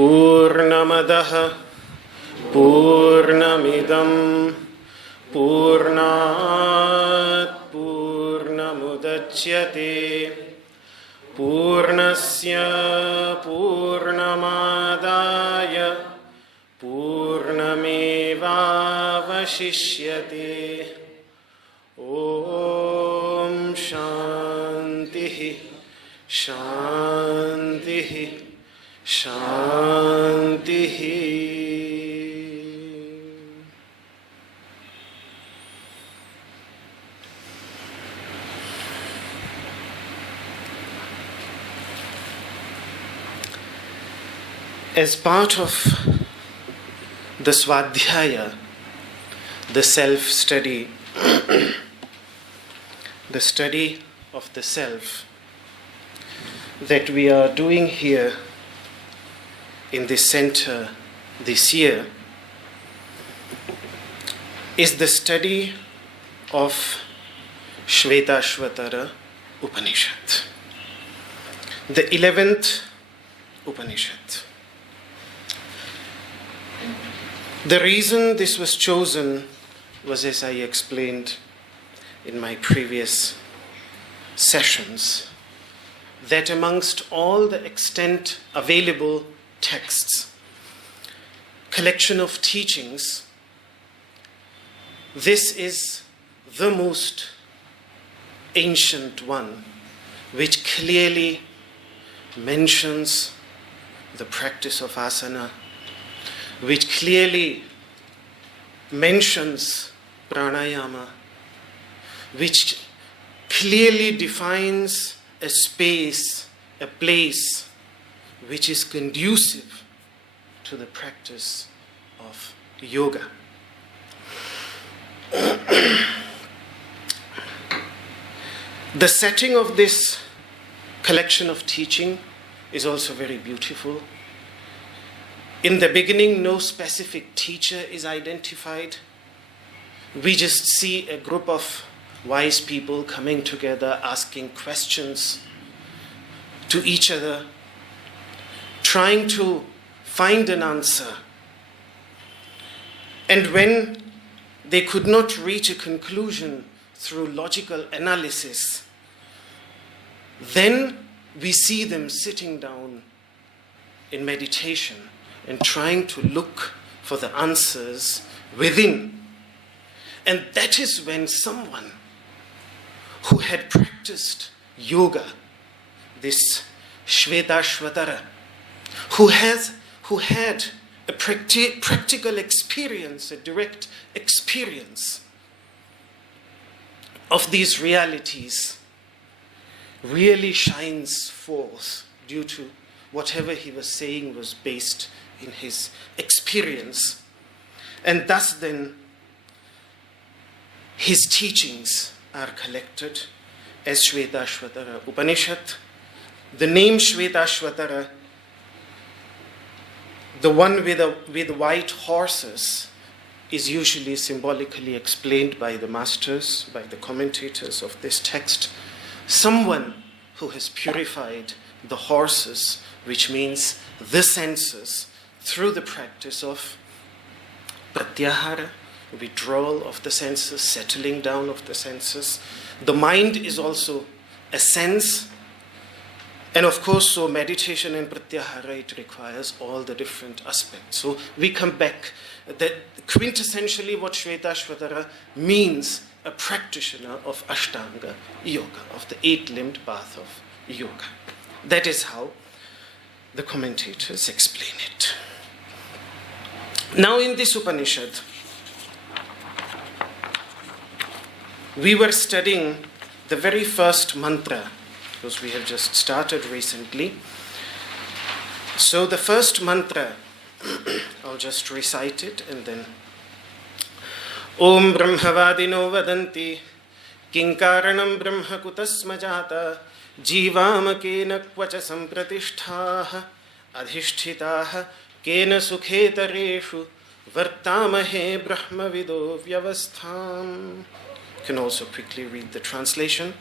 Purnamadaḥ Purnamidam Purnāt Purnamudachyate Purnasya Purnamadaya Purnamevavashishyate. Om Shantihi Shantihi Shantihi. As part of the Svadhyaya, the self-study, the study of the self that we are doing here in this center this year, is the study of Shvetashvatara-Upanishad, the 11th Upanishad. The reason this was chosen was, as I explained in my previous sessions, that amongst all the extant available texts, collection of teachings, this is the most ancient one, which clearly mentions the practice of asana, which clearly mentions pranayama, which clearly defines a space, a place which is conducive to the practice of yoga. The setting of this collection of teaching is also very beautiful. In the beginning, no specific teacher is identified. We just see a group of wise people coming together, asking questions to each other, trying to find an answer. And when they could not reach a conclusion through logical analysis, then we see them sitting down in meditation and trying to look for the answers within. And that is when someone who had practiced yoga, this Śvetāśvatara, who had a practical experience, a direct experience of these realities, really shines forth due to whatever he was saying was based in his experience. And thus then, his teachings are collected as Shvetashvatara-Upanishad. The name Śvetāśvatara, the one with white horses, is usually symbolically explained by the masters, by the commentators of this text. Someone who has purified the horses, which means the senses, through the practice of pratyahara, withdrawal of the senses, settling down of the senses. The mind is also a sense And of course, so meditation and pratyahara, it requires all the different aspects. So we come back that quintessentially what Śvetāśvatara means, a practitioner of Ashtanga yoga, of the eight-limbed path of yoga. That is how the commentators explain it. Now in this Upanishad, we were studying the very first mantra, because we have just started recently. So the first mantra, I'll just recite it and then Om Brahma-vādino vadanti kāraṇaṁ brahma kutasma jātā jīvāma kena kvacha saṁpratiṣṭhāḥ Adhiṣṭhitāḥ kena sukhetareṣu vartāmahe brahmavido vyavasthāṁ. You can also quickly read the translation.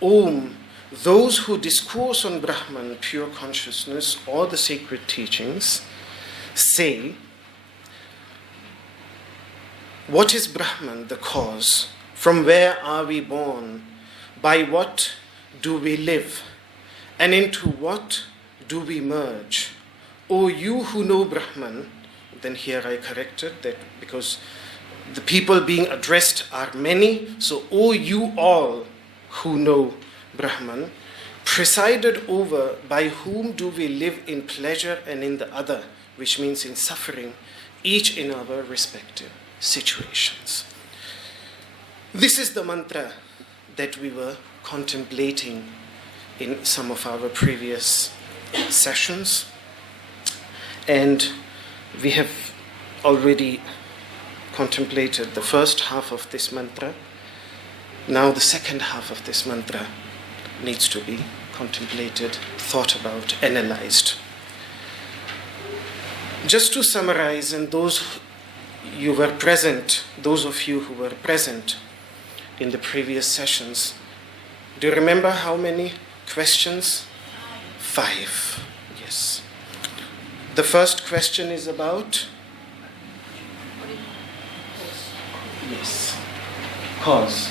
Om, those who discourse on Brahman, pure consciousness, or the sacred teachings, say, what is Brahman, the cause? From where are we born? By what do we live? And into what do we merge? O you who know Brahman, then here I corrected that because the people being addressed are many, so O you all who know Brahman, presided over, by whom do we live in pleasure and in the other, which means in suffering, each in our respective situations. This is the mantra that we were contemplating in some of our previous sessions, and we have already contemplated the first half of this mantra. Now the second half of this mantra needs to be contemplated, thought about, analyzed. Just to summarize, and those of you who were present in the previous sessions, do you remember how many questions? 5. Yes. The first question is about? Yes. Cause.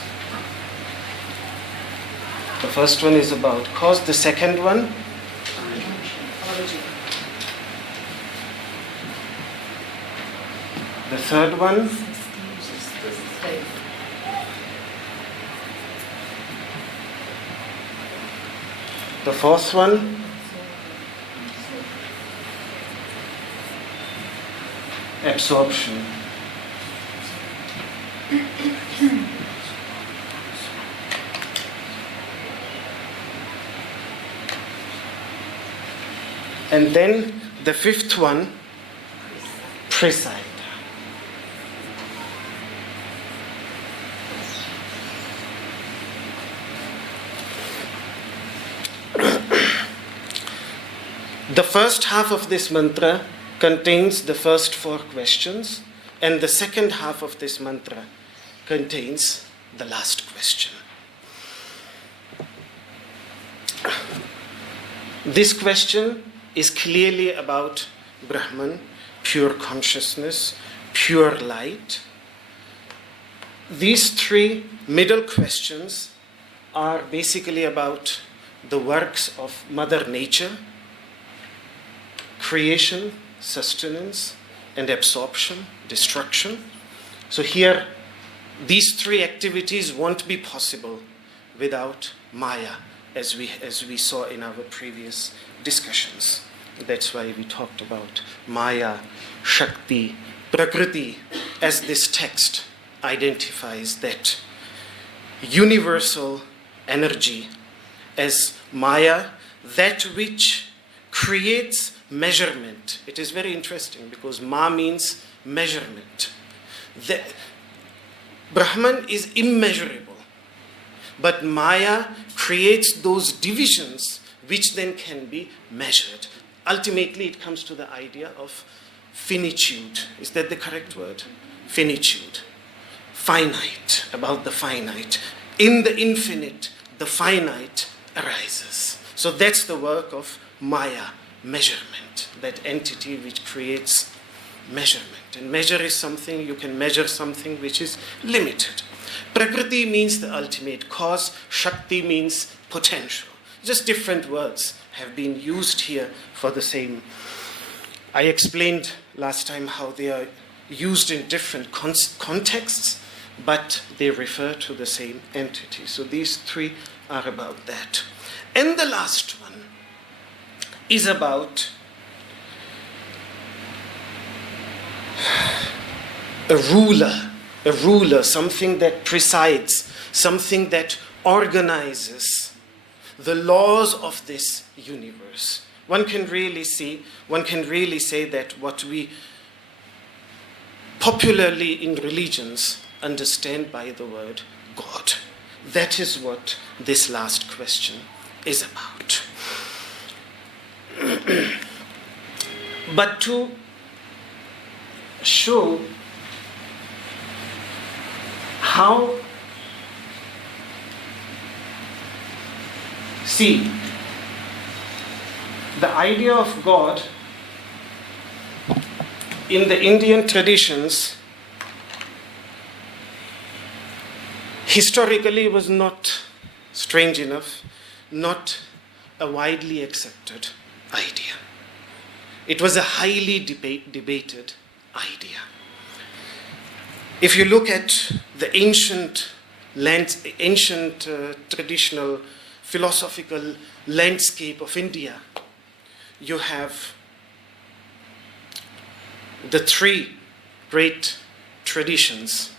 The first one is about cause. The second one? The third one? The fourth one? Absorption. And then the fifth one, Precede. The first half of this mantra contains the first 4 questions, and the second half of this mantra contains the last question. This question is clearly about Brahman, pure consciousness, pure light. These 3 middle questions are basically about the works of Mother Nature, creation, sustenance, and absorption, destruction. So here, these 3 activities won't be possible without Māyā, as we saw in our previous discussions. That's why we talked about Māyā, Shakti, Prakriti, as this text identifies that universal energy as Māyā, that which creates measurement. It is very interesting because Ma means measurement. Brahman is immeasurable, but Māyā creates those divisions which then can be measured. Ultimately, it comes to the idea of finitude. Is that the correct word? Finitude. Finite, about the finite. In the infinite, the finite arises. So that's the work of Māyā, measurement, that entity which creates measurement. And measure is something, you can measure something which is limited. Prakriti means the ultimate cause. Shakti means potential. Just different words have been used here for the same. I explained last time how they are used in different contexts, but they refer to the same entity. So these three are about that. And the last one is about a ruler, something that presides, something that organizes the laws of this universe. One can really say that what we popularly in religions understand by the word God. That is what this last question is about. But to show how, see, the idea of God in the Indian traditions historically was not, strange enough, not a widely accepted idea. It was a highly debated idea. If you look at the ancient traditional philosophical landscape of India, you have the three great traditions.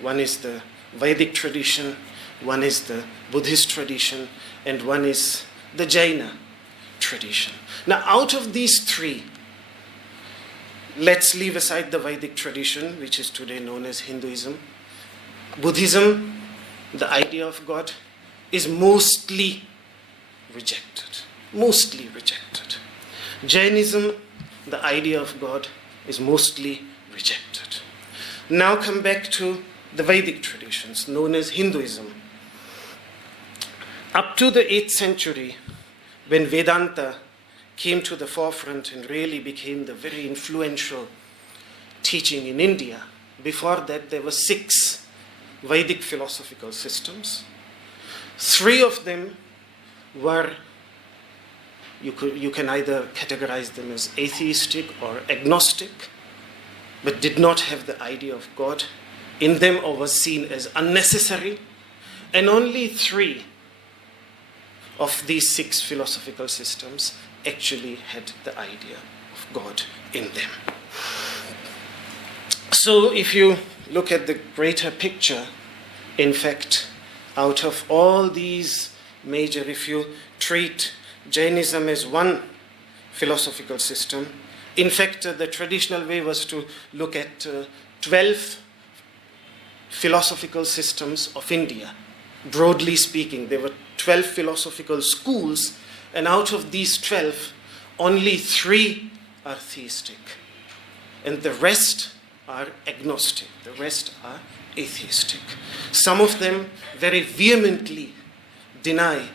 One is the Vedic tradition, one is the Buddhist tradition, and one is the Jaina tradition. Now, out of these three, let's leave aside the Vedic tradition, which is today known as Hinduism. Buddhism, the idea of God, is mostly rejected. Mostly rejected. Jainism, the idea of God, is mostly rejected. Now come back to the Vedic traditions, known as Hinduism. Up to the 8th century, when Vedanta came to the forefront and really became the very influential teaching in India, before that there were 6 Vedic philosophical systems. 3 of them were, you can either categorize them as atheistic or agnostic, but did not have the idea of God in them or was seen as unnecessary. And only 3 of these 6 philosophical systems actually had the idea of God in them. So if you look at the greater picture, in fact, out of all these major, if you treat Jainism as one philosophical system, in fact, the traditional way was to look at 12 philosophical systems of India. Broadly speaking, there were 12 philosophical schools, and out of these 12, only 3 are theistic, and the rest are agnostic, the rest are atheistic. Some of them very vehemently deny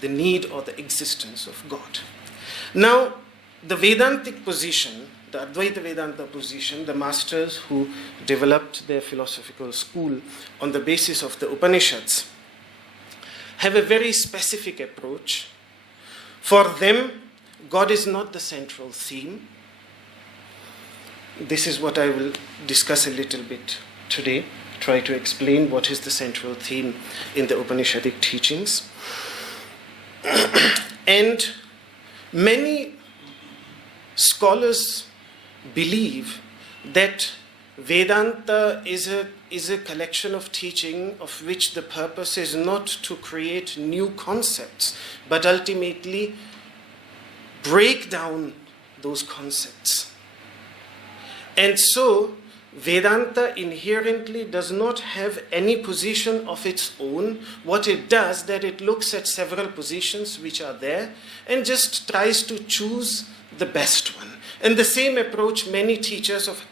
the need or the existence of God. Now, the Vedantic position, the Advaita Vedanta position, the masters who developed their philosophical school on the basis of the Upanishads, have a very specific approach. For them, God is not the central theme. This is what I will discuss a little bit today, try to explain what is the central theme in the Upanishadic teachings. And many scholars believe that Vedanta is a collection of teaching of which the purpose is not to create new concepts, but ultimately break down those concepts. And so, Vedanta inherently does not have any position of its own. What it does, that it looks at several positions which are there and just tries to choose the best one. And the same approach many teachers of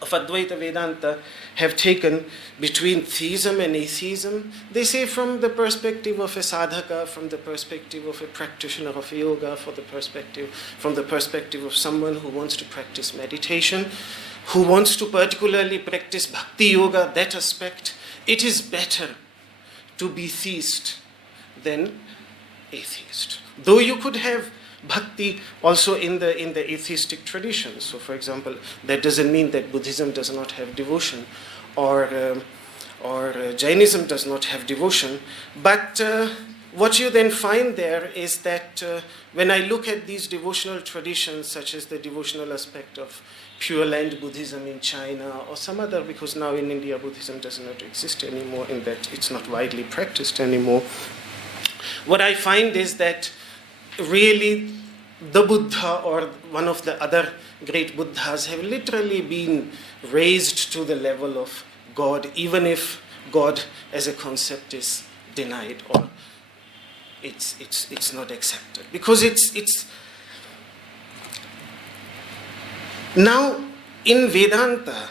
Advaita Vedanta have taken between theism and atheism. They say from the perspective of a sadhaka, from the perspective of a practitioner of yoga, from the perspective of someone who wants to practice meditation, who wants to particularly practice bhakti yoga, that aspect, it is better to be theist than atheist. Though you could have bhakti also in the atheistic tradition. So, for example, that doesn't mean that Buddhism does not have devotion, or Jainism does not have devotion. But what you then find there is that when I look at these devotional traditions, such as the devotional aspect of Pure Land Buddhism in China, or some other, because now in India Buddhism does not exist anymore, in that it's not widely practiced anymore. What I find is that really the Buddha or one of the other great Buddhas have literally been raised to the level of God, even if God as a concept is denied or it's not accepted. Because it's now in Vedanta,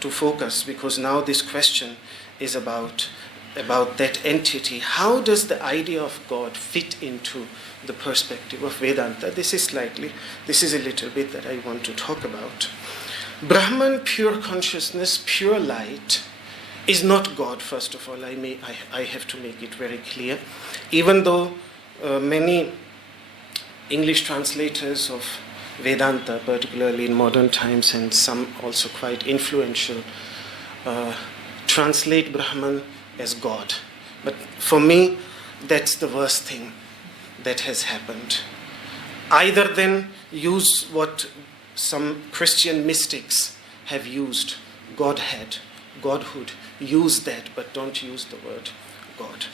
to focus, because now this question is about that entity. How does the idea of God fit into the perspective of Vedanta? This is a little bit that I want to talk about. Brahman, pure consciousness, pure light, is not God, first of all. I have to make it very clear. Even though many English translators of Vedanta, particularly in modern times, and some also quite influential, translate Brahman as God. But for me, that's the worst thing that has happened. Either then use what some Christian mystics have used, Godhead, Godhood, use that, but don't use the word God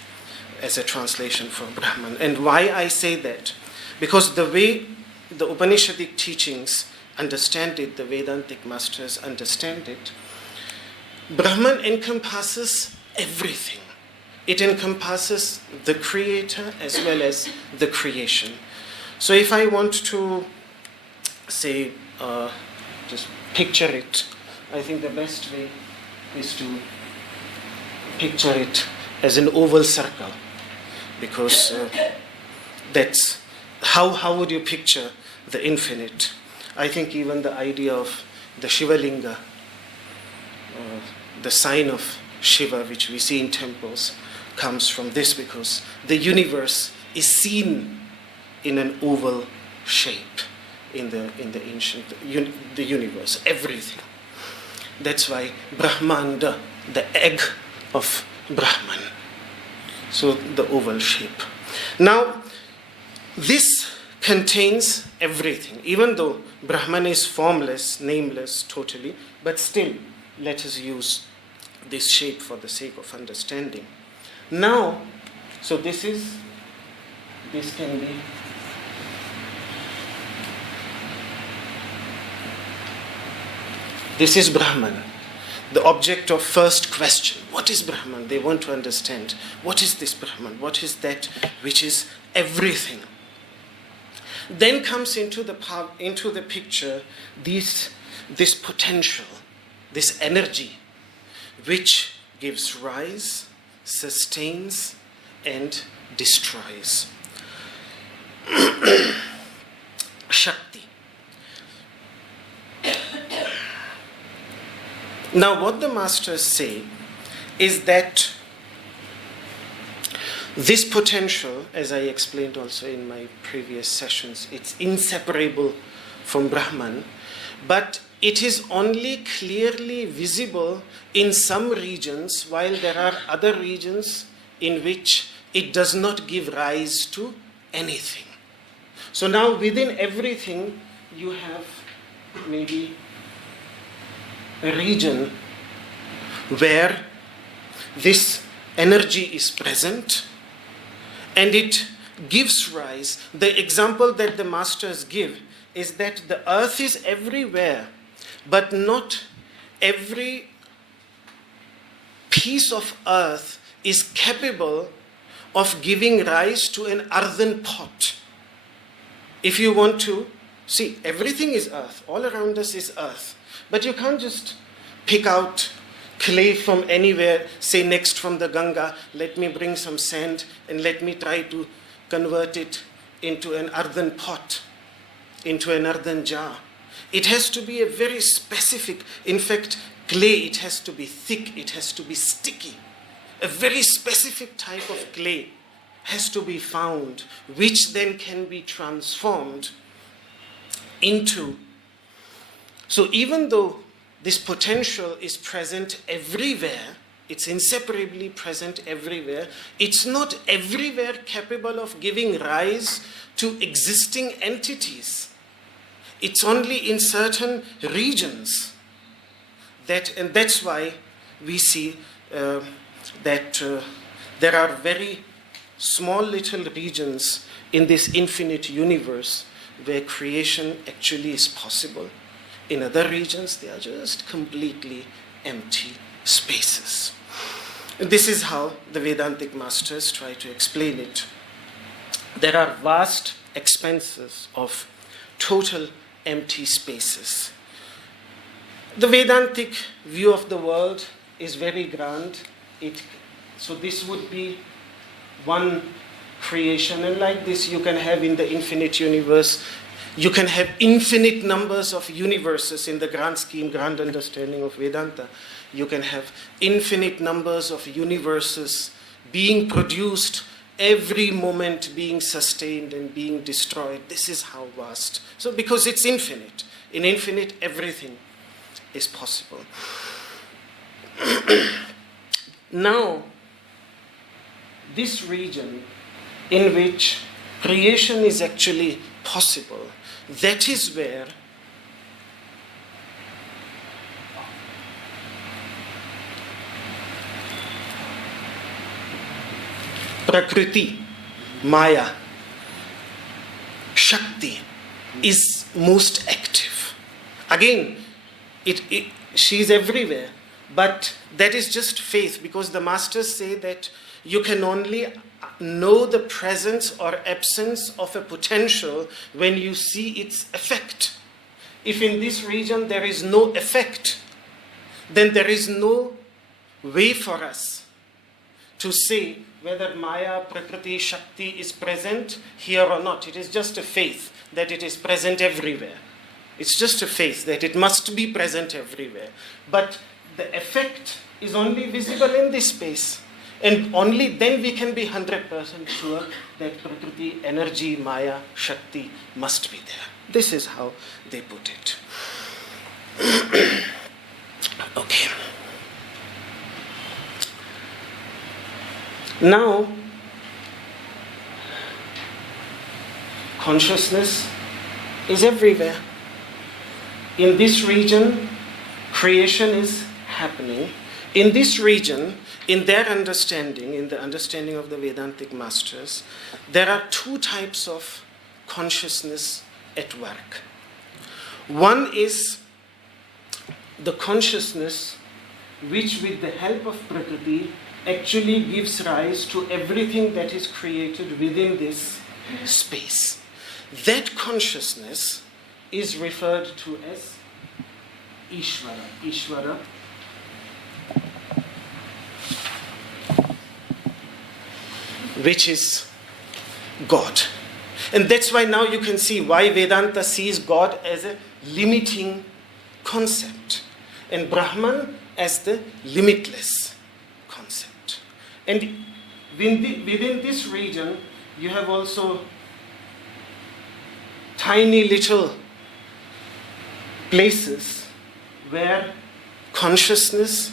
as a translation for Brahman. And why I say that? Because the way the Upanishadic teachings understand it, the Vedantic masters understand it, Brahman encompasses everything. It encompasses the creator as well as the creation. So if I want to say, just picture it, I think the best way is to picture it as an oval circle, because that's how would you picture the infinite? I think even the idea of the Shiva Linga, the sign of Shiva which we see in temples, comes from this, because the universe is seen in an oval shape in the ancient, the universe, everything. That's why Brahmanda, the egg of Brahman. So the oval shape. Now, this contains everything, even though Brahman is formless, nameless, totally, but still, let us use this shape for the sake of understanding. Now, so this can be this is Brahman, the object of first question. What is Brahman? They want to understand. What is this Brahman? What is that which is everything? Then comes into the picture this potential, this energy, which gives rise, sustains, and destroys. Shakti. Now, what the masters say is that this potential, as I explained also in my previous sessions, it's inseparable from Brahman, but it is only clearly visible in some regions, while there are other regions in which it does not give rise to anything. So now within everything you have maybe a region where this energy is present and it gives rise. The example that the masters give is that the earth is everywhere, but not every piece of earth is capable of giving rise to an earthen pot. If you want to see, everything is earth, all around us is earth. But you can't just pick out clay from anywhere, say next from the Ganga, let me bring some sand and let me try to convert it into an earthen pot, into an earthen jar. It has to be a very specific, in fact, clay, it has to be thick, it has to be sticky. A very specific type of clay has to be found, which then can be transformed into. So even though this potential is present everywhere, it's inseparably present everywhere, it's not everywhere capable of giving rise to existing entities. It's only in certain regions. And that's why we see that there are very small little regions in this infinite universe where creation actually is possible. In other regions, they are just completely empty spaces. And this is how the Vedantic masters try to explain it. There are vast expanses of total empty spaces. The Vedantic view of the world is very grand. So this would be one creation, and like this you can have in the infinite universe, you can have infinite numbers of universes in the grand scheme, grand understanding of Vedanta. You can have infinite numbers of universes being produced, every moment being sustained and being destroyed. This is how vast. So because it's infinite, in infinite everything is possible. Now, this region in which creation is actually possible, that is where Prakriti, Māyā, Shakti is most active. Again, she is everywhere, but that is just faith, because the masters say that you can only know the presence or absence of a potential when you see its effect. If in this region there is no effect, then there is no way for us to say whether Māyā, Prakriti, Shakti is present here or not. It is just a faith that it is present everywhere. It's just a faith that it must be present everywhere. But the effect is only visible in this space. And only then we can be 100% sure that Prakriti, energy, Māyā, Shakti must be there. This is how they put it. Okay. Now, consciousness is everywhere. In this region, creation is happening. In this region, in their understanding, in the understanding of the Vedantic masters, there are two types of consciousness at work. One is the consciousness which, with the help of Prakriti, actually gives rise to everything that is created within this space. That consciousness is referred to as Īśvara. Īśvara. Which is God. And that's why now you can see why Vedanta sees God as a limiting concept and Brahman as the limitless concept. And within this region, you have also tiny little places where consciousness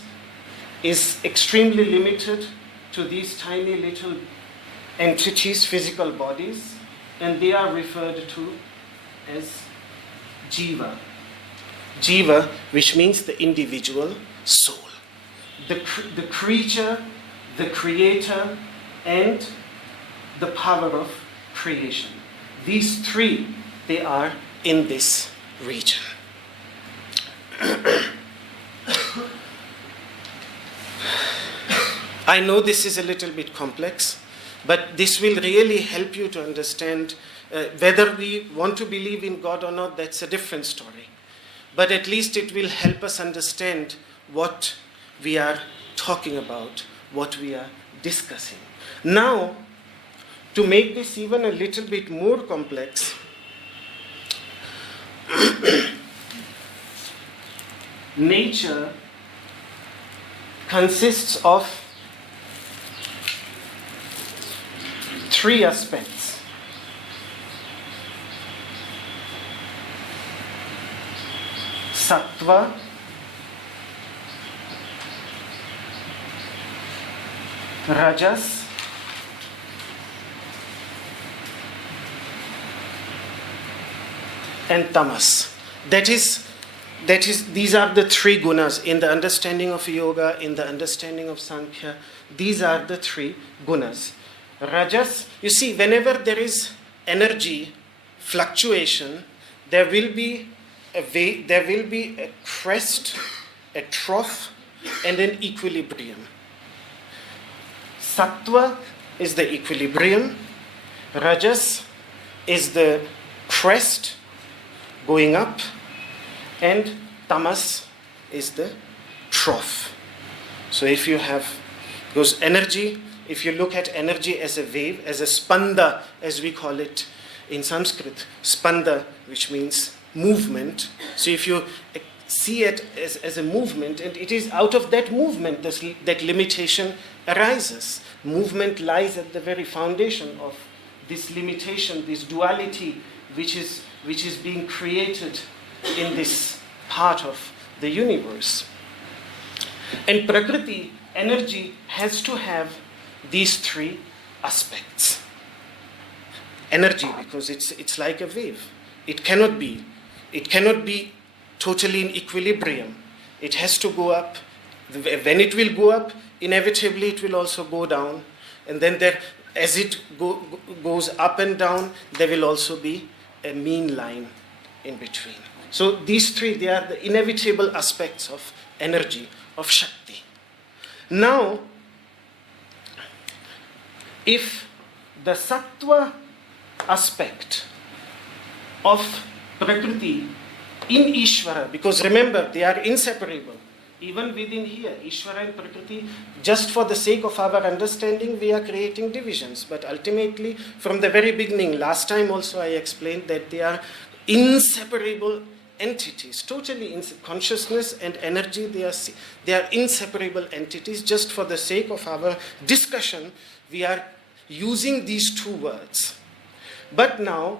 is extremely limited to these tiny little entities, physical bodies, and they are referred to as jīvā. Jīva, which means the individual soul. The creature, the creator, and the power of creation. These three, they are in this region. I know this is a little bit complex, but this will really help you to understand whether we want to believe in God or not. That's a different story. But at least it will help us understand what we are talking about, what we are discussing. Now, to make this even a little bit more complex, nature consists of three aspects. Sattva, Rajas, and Tamas. That is, these are the three gunas in the understanding of yoga, in the understanding of Sankhya. These are the three gunas. Rajas, you see, whenever there is energy fluctuation, there will be a crest, a trough, and an equilibrium. Sattva is the equilibrium, Rajas is the crest going up, and Tamas is the trough. So if you have those energy, if you look at energy as a wave, as a spanda, as we call it in Sanskrit, spanda, which means movement. So if you see it as a movement, and it is out of that movement that limitation arises. Movement lies at the very foundation of this limitation, this duality, which is being created in this part of the universe. And Prakriti, energy, has to have these three aspects. Energy, because it's like a wave. It cannot be totally in equilibrium. It has to go up. When it will go up, inevitably it will also go down. And then as it goes up and down, there will also be a mean line in between. So these three, they are the inevitable aspects of energy, of Shakti. Now, if the Sattva aspect of Prakriti in Īśvara, because remember, they are inseparable. Even within here, Īśvara and Prakriti, just for the sake of our understanding, we are creating divisions. But ultimately, from the very beginning, last time also I explained that they are inseparable entities. Totally consciousness and energy, they are inseparable entities. Just for the sake of our discussion, we are using these two words. But now,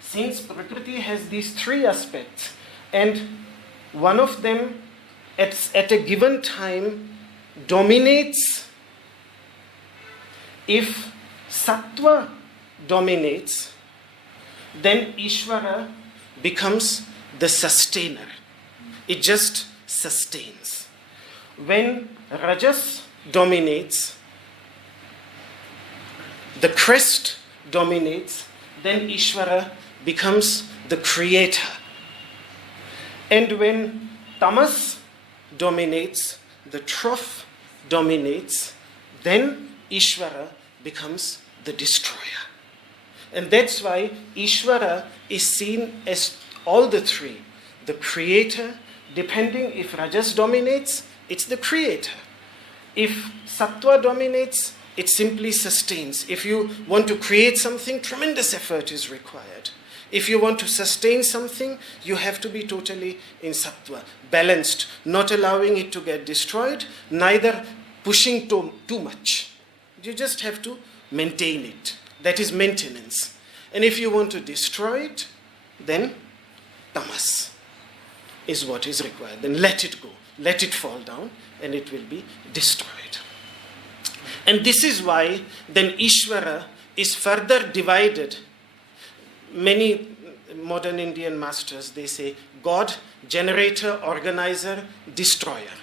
since Prakriti has these three aspects, and one of them at a given time dominates, if Sattva dominates, then Īśvara becomes the sustainer. It just sustains. When Rajas dominates, the crest dominates, then Īśvara becomes the creator. And when Tamas dominates, the trough dominates, then Īśvara becomes the destroyer. And that's why Īśvara is seen as all the three. The creator, depending if Rajas dominates, it's the creator. If Sattva dominates, it simply sustains. If you want to create something, tremendous effort is required. If you want to sustain something, you have to be totally in Sattva, balanced, not allowing it to get destroyed, neither pushing too much. You just have to maintain it. That is maintenance. And if you want to destroy it, then Tamas is what is required. Then let it go. Let it fall down, and it will be destroyed. And this is why then Īśvara is further divided. Many modern Indian masters, they say God, generator, organizer, destroyer.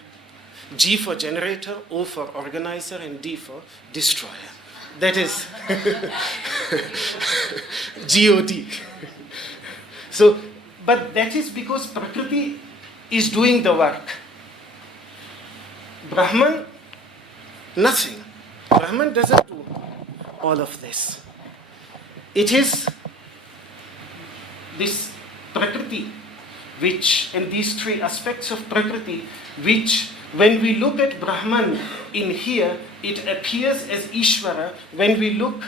G for generator, O for organizer, and D for destroyer. That is God. So, but that is because Prakriti is doing the work. Brahman, nothing. Brahman doesn't do all of this. It is this Prakriti, and these three aspects of Prakriti, which when we look at Brahman in here, it appears as Īśvara. When we look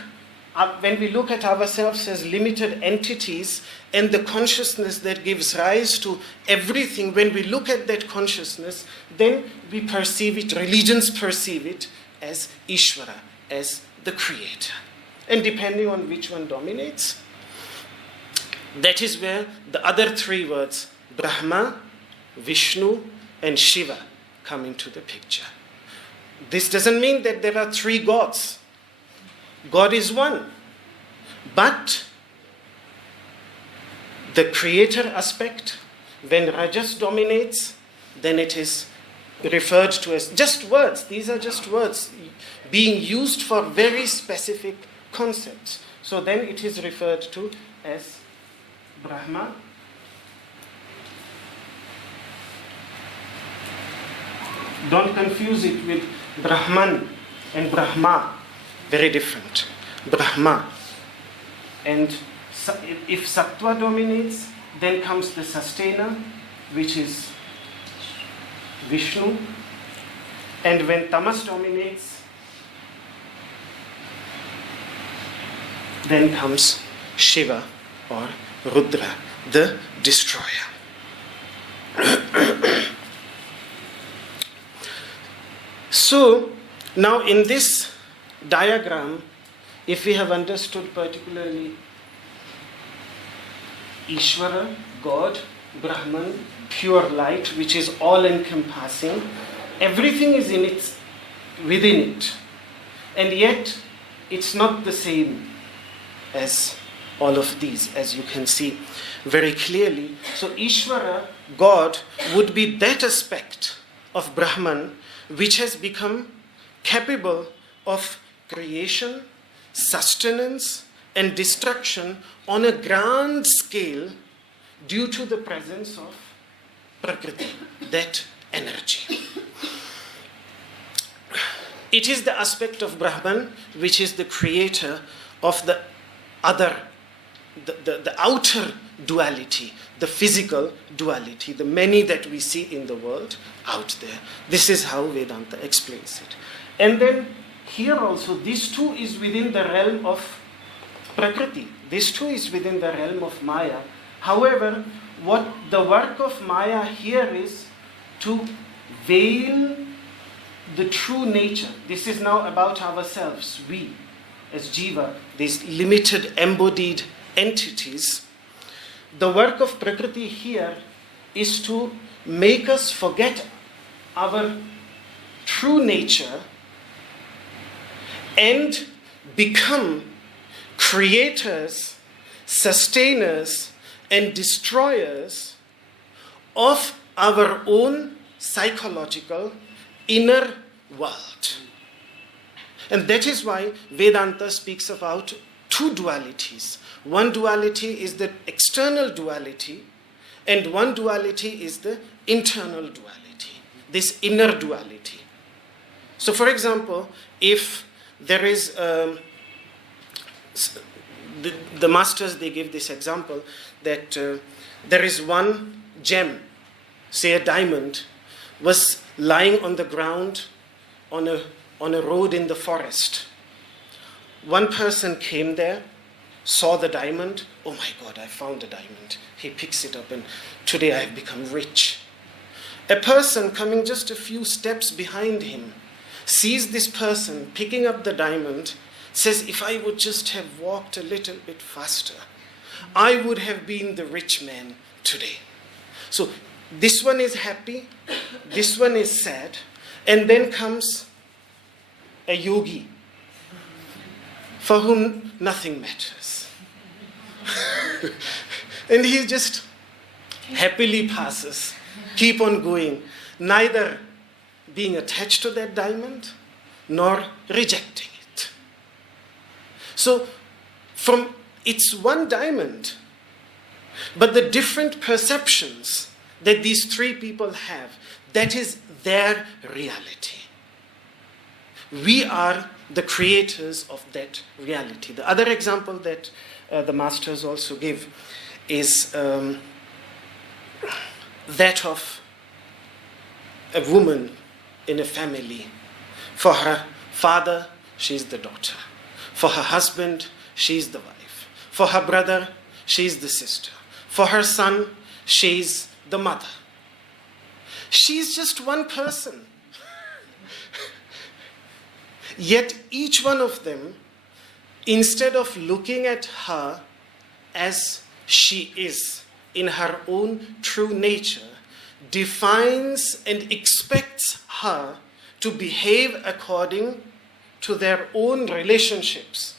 at ourselves as limited entities and the consciousness that gives rise to everything, when we look at that consciousness, then we perceive it, religions perceive it as Īśvara, as the creator. and depending on which one dominates, that is where the other three words, Brahma, Vishnu, and Shiva, come into the picture. This doesn't mean that there are three gods. God is one. But the creator aspect, when Rajas dominates, then it is referred to as just words. These are just words being used for very specific concepts. So then it is referred to as Brahma, don't confuse it with Brahman and Brahma, very different. Brahma. And if Sattva dominates, then comes the sustainer, which is Vishnu. And when Tamas dominates, then comes Shiva or Rudra, the destroyer. So, now in this diagram, if we have understood particularly Īśvara, God, Brahman, pure light, which is all-encompassing, everything is within it. And yet, it's not the same as all of these, as you can see very clearly. So Īśvara, God, would be that aspect of Brahman which has become capable of creation, sustenance, and destruction on a grand scale due to the presence of Prakriti, that energy. It is the aspect of Brahman which is the creator of the other, the outer duality, the physical duality, the many that we see in the world out there. This is how Vedanta explains it. And then here also, this too is within the realm of Prakriti. This too is within the realm of Māyā. However, what the work of Māyā here is to veil the true nature. This is now about ourselves, we as jiva, these limited embodied entities. The work of Prakriti here is to make us forget our true nature and become creators, sustainers, and destroyers of our own psychological inner world. And that is why Vedanta speaks about two dualities. One duality is the external duality, and one duality is the internal duality, this inner duality. So, for example, if there is the masters, they give this example that there is one gem, say a diamond, was lying on the ground on a road in the forest. One person came there, saw the diamond. Oh my God, I found a diamond. He picks it up and today I have become rich. A person coming just a few steps behind him sees this person picking up the diamond, says, if I would just have walked a little bit faster, I would have been the rich man today. So this one is happy, this one is sad, and then comes a yogi for whom nothing matters. And he just happily passes, keep on going, neither being attached to that diamond nor rejecting it. So it's one diamond, but the different perceptions that these three people have, that is their reality. We are the creators of that reality. The other example that the masters also give is that of a woman in a family. For her father, she's the daughter. For her husband, she's the wife. For her brother, she's the sister. For her son, she's the mother. She's just one person. Yet each one of them instead of looking at her as she is in her own true nature, defines and expects her to behave according to their own relationships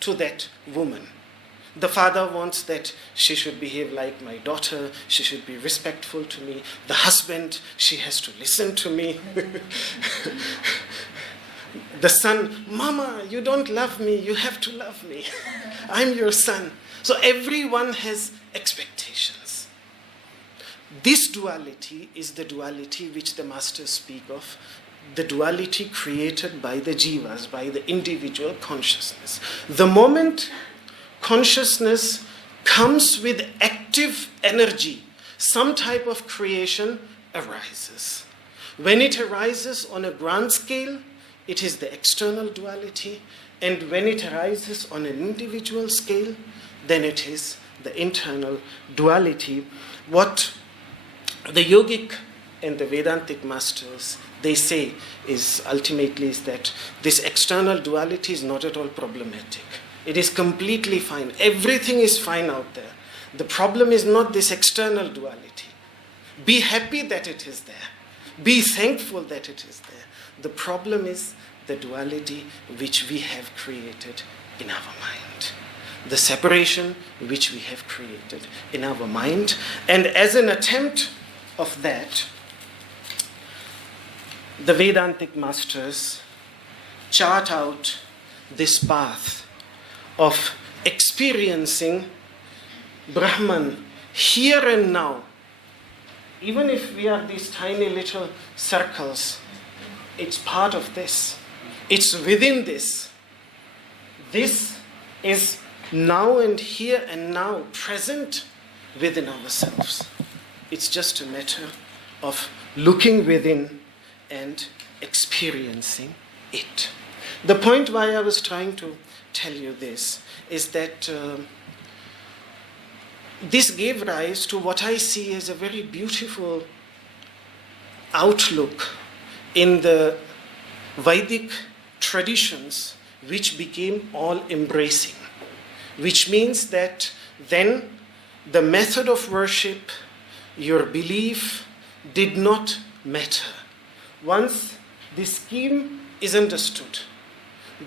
to that woman. The father wants that she should behave like my daughter, she should be respectful to me. The husband, she has to listen to me. The son, Mama, you don't love me, you have to love me. I'm your son. So everyone has expectations. This duality is the duality which the masters speak of, the duality created by the jivas, by the individual consciousness. The moment consciousness comes with active energy, some type of creation arises. When it arises on a grand scale, it is the external duality, and when it arises on an individual scale, then it is the internal duality. What the yogic and the Vedantic masters, they say is ultimately is that this external duality is not at all problematic. It is completely fine. Everything is fine out there. The problem is not this external duality. Be happy that it is there. Be thankful that it is there. The problem is the duality which we have created in our mind. The separation which we have created in our mind. And as an attempt of that, the Vedantic masters chart out this path of experiencing Brahman here and now. Even if we are these tiny little circles, it's part of this. It's within this. This is now and here and now present within ourselves. It's just a matter of looking within and experiencing it. The point why I was trying to tell you this is that this gave rise to what I see as a very beautiful outlook in the Vedic traditions, which became all-embracing, which means that then the method of worship, your belief did not matter. Once the scheme is understood,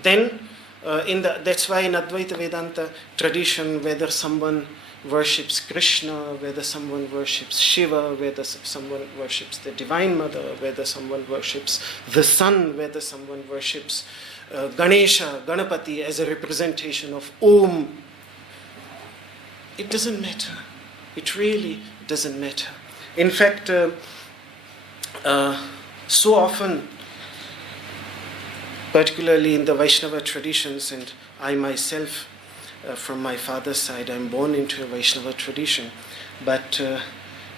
then that's why in Advaita Vedanta tradition, whether someone worships Krishna, whether someone worships Shiva, whether someone worships the Divine Mother, whether someone worships the sun, whether someone worships Ganesha, Ganapati as a representation of Om, it doesn't matter. It really doesn't matter. In fact, so often, particularly in the Vaishnava traditions, and I myself, from my father's side, I'm born into a Vaishnava tradition, but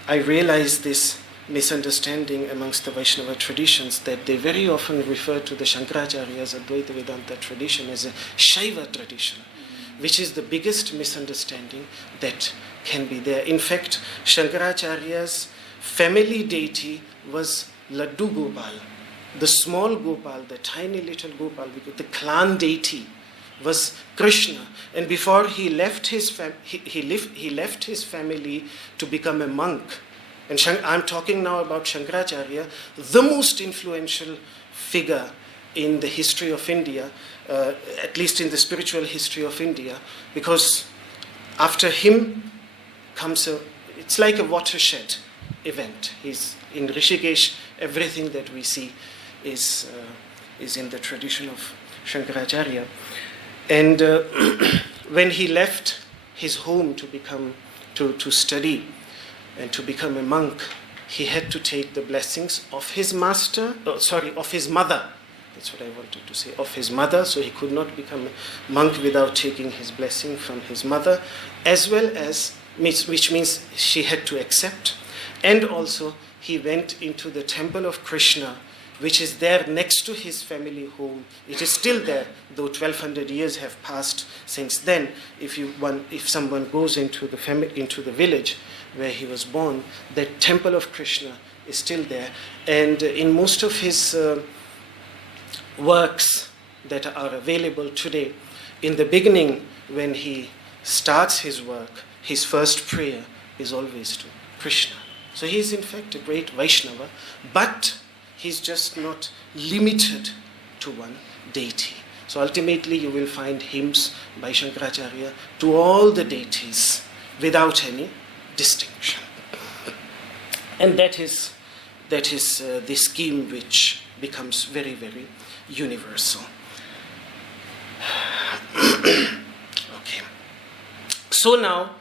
I realize this misunderstanding amongst the Vaishnava traditions that they very often refer to the Shankar Acharya's Advaita Vedanta tradition as a Shaiva tradition, which is the biggest misunderstanding that can be there. In fact, Shankar Acharya's family deity was Laddu Gopal, the small Gopal, the tiny little Gopal, the clan deity was Krishna. And before he left his he left his family to become a monk. And I'm talking now about Shankaracharya, the most influential figure in the history of India, at least in the spiritual history of India, because after him comes it's like a watershed event. He's in Rishikesh. Everything that we see is in the tradition of Shankaracharya. And when he left his home to study and to become a monk, he had to take the blessings of his of his mother. That's what I wanted to say, of his mother. So he could not become a monk without taking his blessing from his mother, as well as, which means she had to accept. And also he went into the temple of Krishna, which is there next to his family home. It is still there, though 1200 years have passed since then. If someone goes into the village where he was born, the temple of Krishna is still there. And in most of his works that are available today, in the beginning, when he starts his work, his first prayer is always to Krishna. So he is in fact a great Vaishnava, but he's just not limited to one deity. So ultimately you will find hymns by Shankar Acharya to all the deities without any distinction. And that is the scheme which becomes very, very universal. Okay. So now,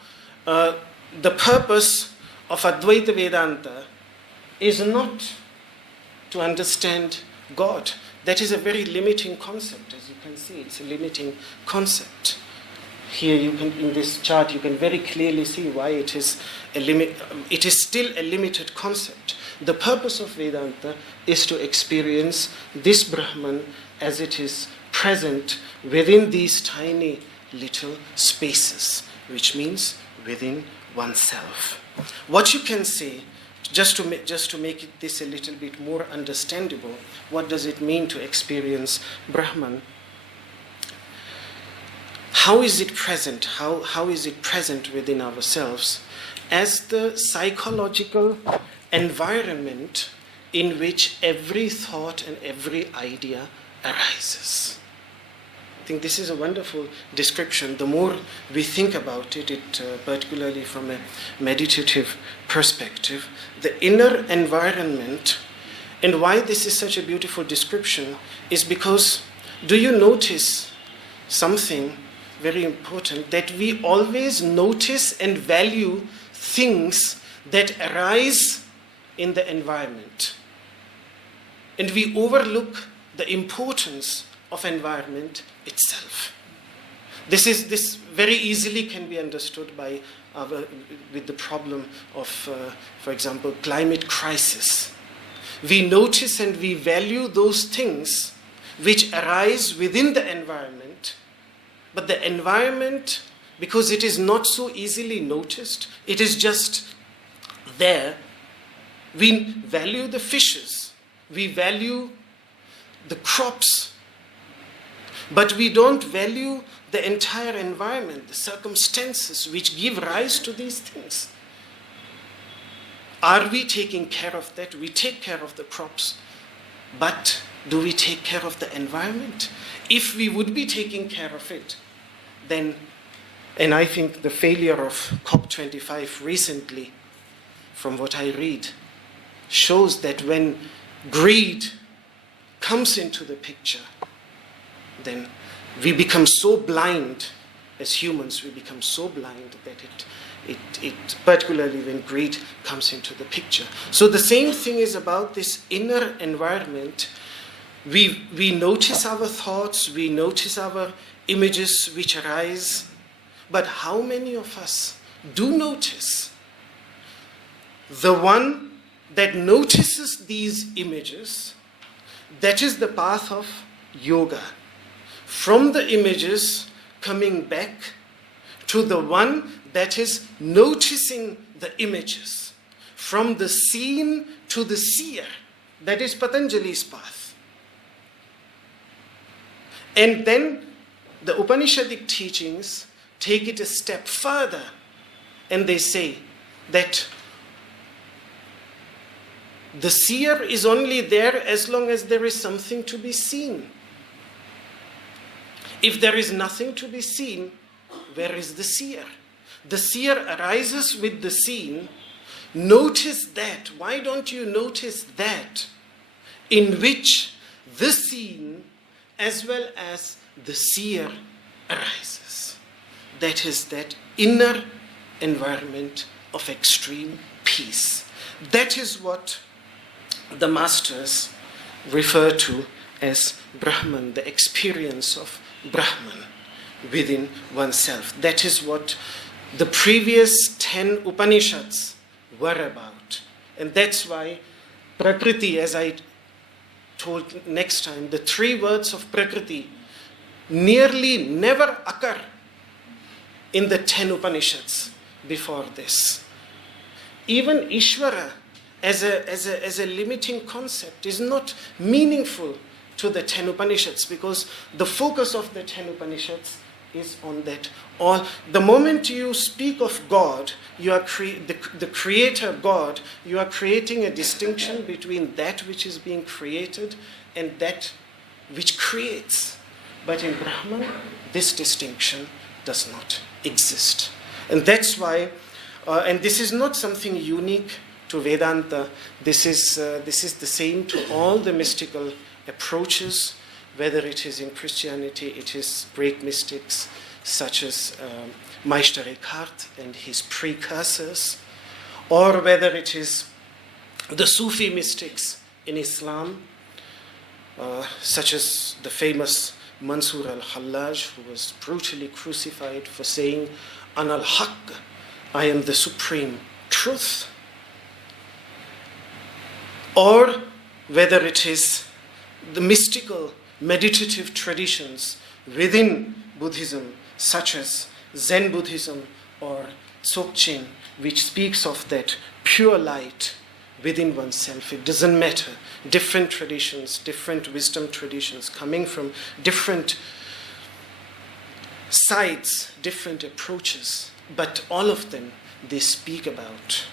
the purpose of Advaita Vedanta is not to understand God. That is a very limiting concept, as you can see. It's a limiting concept. Here you can, in this chart, you can very clearly see why it is it is still a limited concept. The purpose of Vedanta is to experience this Brahman as it is present within these tiny little spaces, which means within oneself. What you can say, just to make this a little bit more understandable, what does it mean to experience Brahman? How is it present? How is it present within ourselves? As the psychological environment in which every thought and every idea arises. I think this is a wonderful description. The more we think about it, particularly from a meditative perspective, the inner environment, and why this is such a beautiful description is because, do you notice something very important, that we always notice and value things that arise in the environment, and we overlook the importance of environment itself. This very easily can be understood by with the problem of, for example, climate crisis. We notice and we value those things which arise within the environment, but the environment, because it is not so easily noticed, it is just there. We value the fishes, we value the crops, but we don't value the entire environment, the circumstances which give rise to these things. Are we taking care of that? We take care of the crops, but do we take care of the environment? If we would be taking care of it, then, and I think the failure of COP25 recently, from what I read, shows that when greed comes into the picture, then we become so blind as humans, we become so blind that it particularly when greed comes into the picture. So the same thing is about this inner environment. We notice our thoughts, we notice our images which arise, but how many of us do notice? The one that notices these images, that is the path of yoga. From the images coming back to the one that is noticing the images. From the seen to the seer. That is Patanjali's path. And then the Upanishadic teachings take it a step further, and they say that the seer is only there as long as there is something to be seen. If there is nothing to be seen, where is the seer? The seer arises with the seen. Notice that. Why don't you notice that in which the seen as well as the seer arises? That is that inner environment of extreme peace. That is what the masters refer to as Brahman, the experience of Brahman within oneself. That is what the previous 10 Upanishads were about. And that's why Prakriti, as I told next time, the 3 words of Prakriti nearly never occur in the 10 Upanishads before this. Even Īśvara as a limiting concept is not meaningful to the 10 Upanishads, because the focus of the 10 Upanishads is on that. All the moment you speak of God, you are the creator God, you are creating a distinction between that which is being created and that which creates. But in Brahman, this distinction does not exist. And that's why, and this is not something unique to Vedanta, this is the same to all the mystical approaches, whether it is in Christianity, it is great mystics such as Meister Eckhart and his precursors, or whether it is the Sufi mystics in Islam, such as the famous Mansur al-Hallaj, who was brutally crucified for saying, Ana al-Haqq, I am the supreme truth. Or whether it is the mystical, meditative traditions within Buddhism, such as Zen Buddhism or Dzogchen, which speaks of that pure light within oneself. It doesn't matter. Different traditions, different wisdom traditions coming from different sides, different approaches, but all of them, they speak about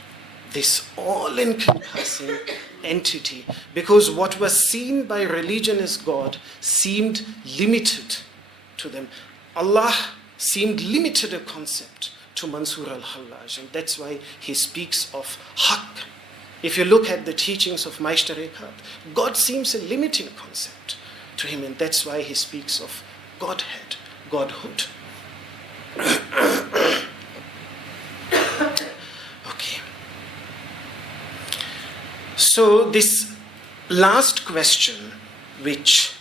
this all-encompassing entity, because what was seen by religion as God seemed limited to them. Allah seemed limited a concept to Mansur al-Hallaj, and that's why he speaks of Haqq. If you look at the teachings of Meister Eckhart, God seems a limiting concept to him, and that's why he speaks of Godhead, Godhood. Okay. So this last question, which,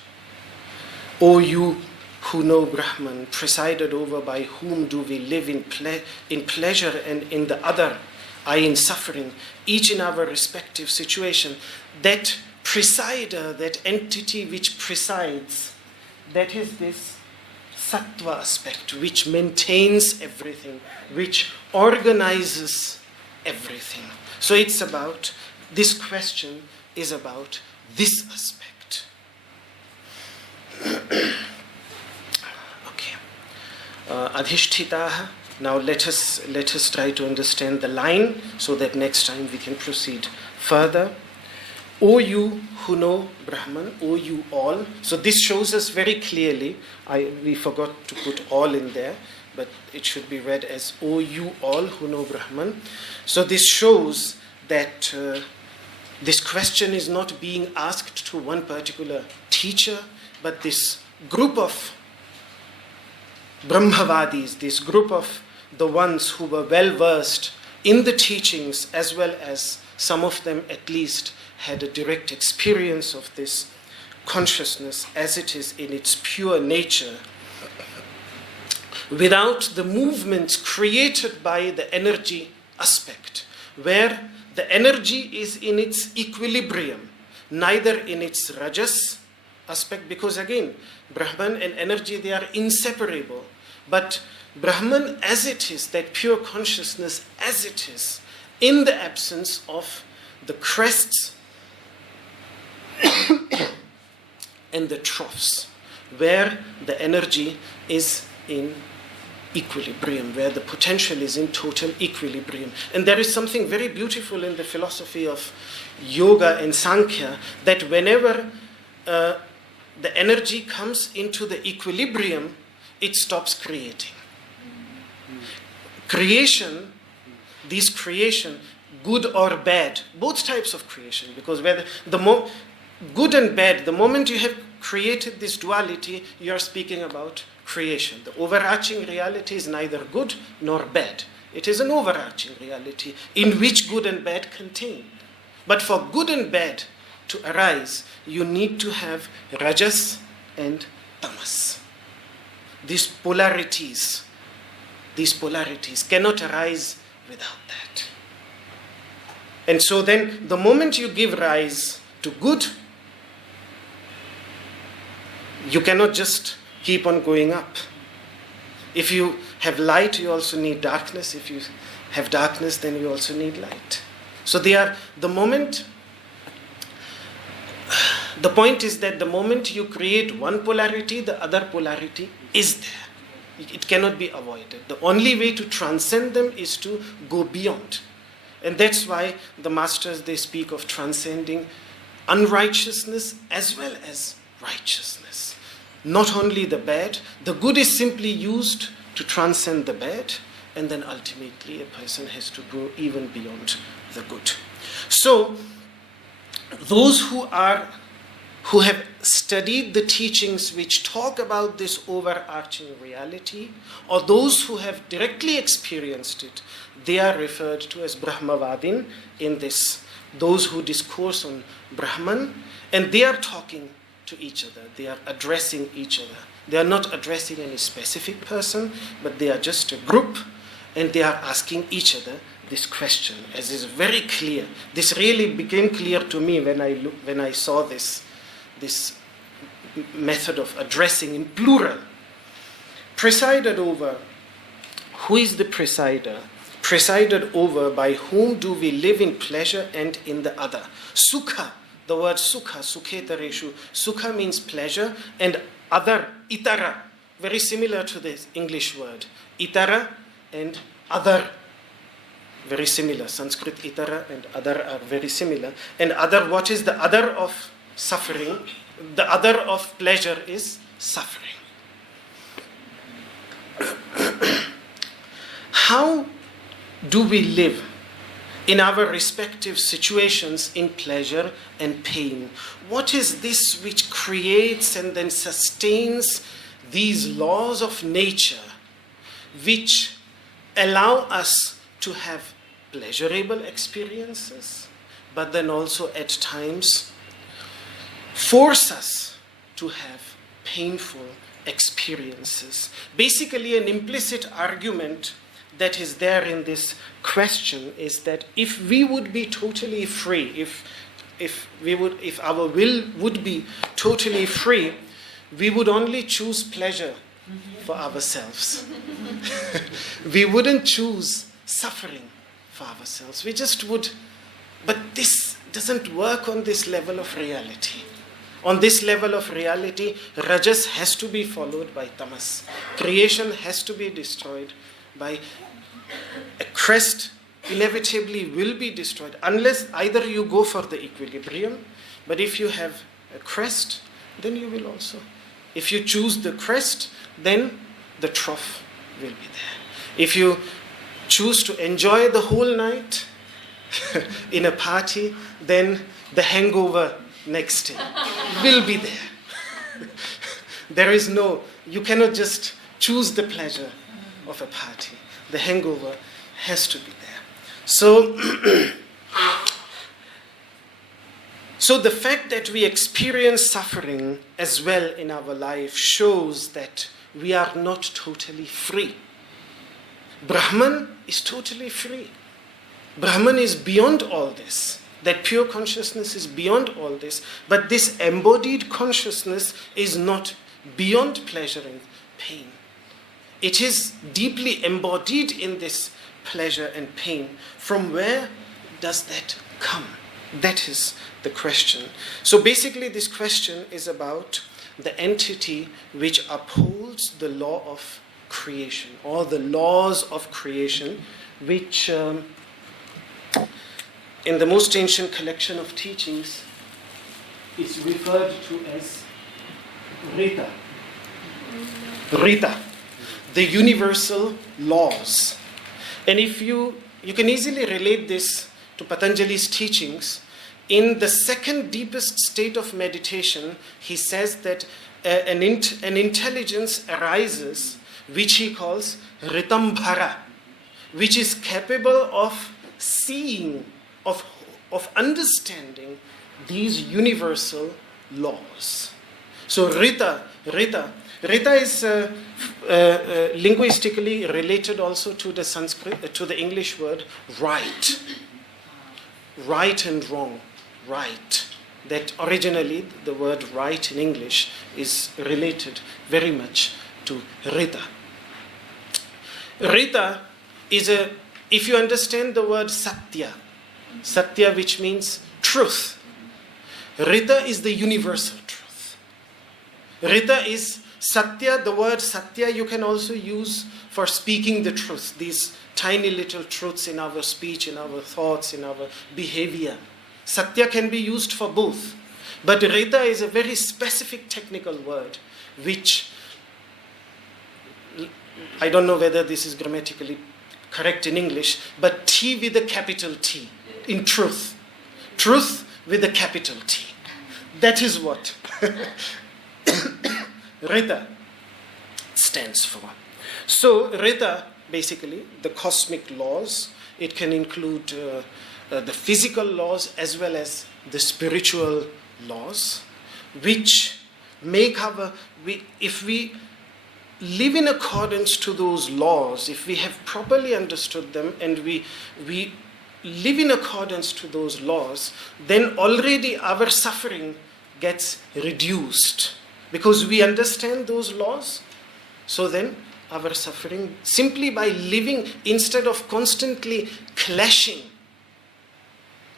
O you who know Brahman, presided over by whom do we live in pleasure and in the other, I in suffering, each in our respective situation, that presider, that entity which presides, that is this sattva aspect, which maintains everything, which organizes everything. So it's about, this question is about this aspect. Okay. Adhiṣṭhitāḥ. Now let us try to understand the line so that next time we can proceed further. O you who know Brahman, O you all. So this shows us very clearly, we forgot to put all in there, but it should be read as O you all who know Brahman. So this shows that this question is not being asked to one particular teacher, but this group of Brahma-vādis, this group of the ones who were well versed in the teachings, as well as some of them at least had a direct experience of this consciousness as it is in its pure nature, without the movements created by the energy aspect, where the energy is in its equilibrium, neither in its rajas aspect, because again, Brahman and energy, they are inseparable, but Brahman as it is, that pure consciousness as it is, in the absence of the crests and the troughs, where the energy is in equilibrium, where the potential is in total equilibrium. And there is something very beautiful in the philosophy of yoga and Sankhya, that whenever the energy comes into the equilibrium, it stops creating. Creation, these creation, good or bad, both types of creation, because whether good and bad, the moment you have created this duality, you are speaking about creation. The overarching reality is neither good nor bad. It is an overarching reality in which good and bad contain. But for good and bad to arise, you need to have rajas and tamas. These polarities cannot arise without that. And so then, the moment you give rise to good, you cannot just keep on going up. If you have light, you also need darkness. If you have darkness, then you also need light. So the point is that the moment you create one polarity, the other polarity is there. It cannot be avoided. The only way to transcend them is to go beyond. And that's why the masters, they speak of transcending unrighteousness as well as righteousness. Not only the bad, the good is simply used to transcend the bad, and then ultimately a person has to go even beyond the good. So, those who have studied the teachings which talk about this overarching reality, or those who have directly experienced it, they are referred to as Brahma-vādin in this, those who discourse on Brahman, and they are talking to each other. They are addressing each other. They are not addressing any specific person, but they are just a group, and they are asking each other this question, as is very clear. This really became clear to me when I saw this method of addressing in plural. Presided over. Who is the presider? Presided over, by whom do we live in pleasure and in the other? Sukha, the word sukha, sukhetareṣu. Sukha means pleasure, and other, itara, very similar to this English word. Itara and other, very similar. Sanskrit itara and other are very similar. And other, what is the other of suffering? The other of pleasure is suffering. How do we live in our respective situations in pleasure and pain? What is this which creates and then sustains these laws of nature which allow us to have pleasurable experiences, but then also at times force us to have painful experiences? Basically, an implicit argument that is there in this question is that if we would be totally free, if our will would be totally free, we would only choose pleasure for ourselves. We wouldn't choose suffering for ourselves. We just would. But this doesn't work on this level of reality. On this level of reality, rajas has to be followed by tamas. Creation has to be destroyed by a crest. Inevitably will be destroyed unless either you go for the equilibrium, but if you have a crest, then you will also. If you choose the crest, then the trough will be there. If you choose to enjoy the whole night in a party, then the hangover next day will be there. There is no, you cannot just choose the pleasure of a party. The hangover has to be there. So the fact that we experience suffering as well in our life shows that we are not totally free. Brahman is totally free. Brahman is beyond all this. That pure consciousness is beyond all this. But this embodied consciousness is not beyond pleasure and pain. It is deeply embodied in this pleasure and pain. From where does that come? That is the question. So basically this question is about the entity which upholds the law of creation, or the laws of creation, which in the most ancient collection of teachings is referred to as Rita. Rita, the universal laws. And if you can easily relate this to Patanjali's teachings. In the second deepest state of meditation, he says that an intelligence arises which he calls Ritambhara, which is capable of seeing, of understanding these universal laws. So Rita is linguistically related also to the Sanskrit, to the English word right. Right and wrong. Right. That originally the word right in English is related very much to Rita. Rita is if you understand the word Satya which means truth, Rita is the universal truth. Rita is Satya, the word Satya you can also use for speaking the truth. These tiny little truths in our speech, in our thoughts, in our behavior. Satya can be used for both. But Rita is a very specific technical word, which, I don't know whether this is grammatically correct in English, but T with a capital T, in truth. Truth with a capital T. That is what Rita stands for. So Rita, basically, the cosmic laws, it can include the physical laws as well as the spiritual laws, which make if we live in accordance to those laws, if we have properly understood them and we live in accordance to those laws, then already our suffering gets reduced because we understand those laws. So then our suffering, simply by living, instead of constantly clashing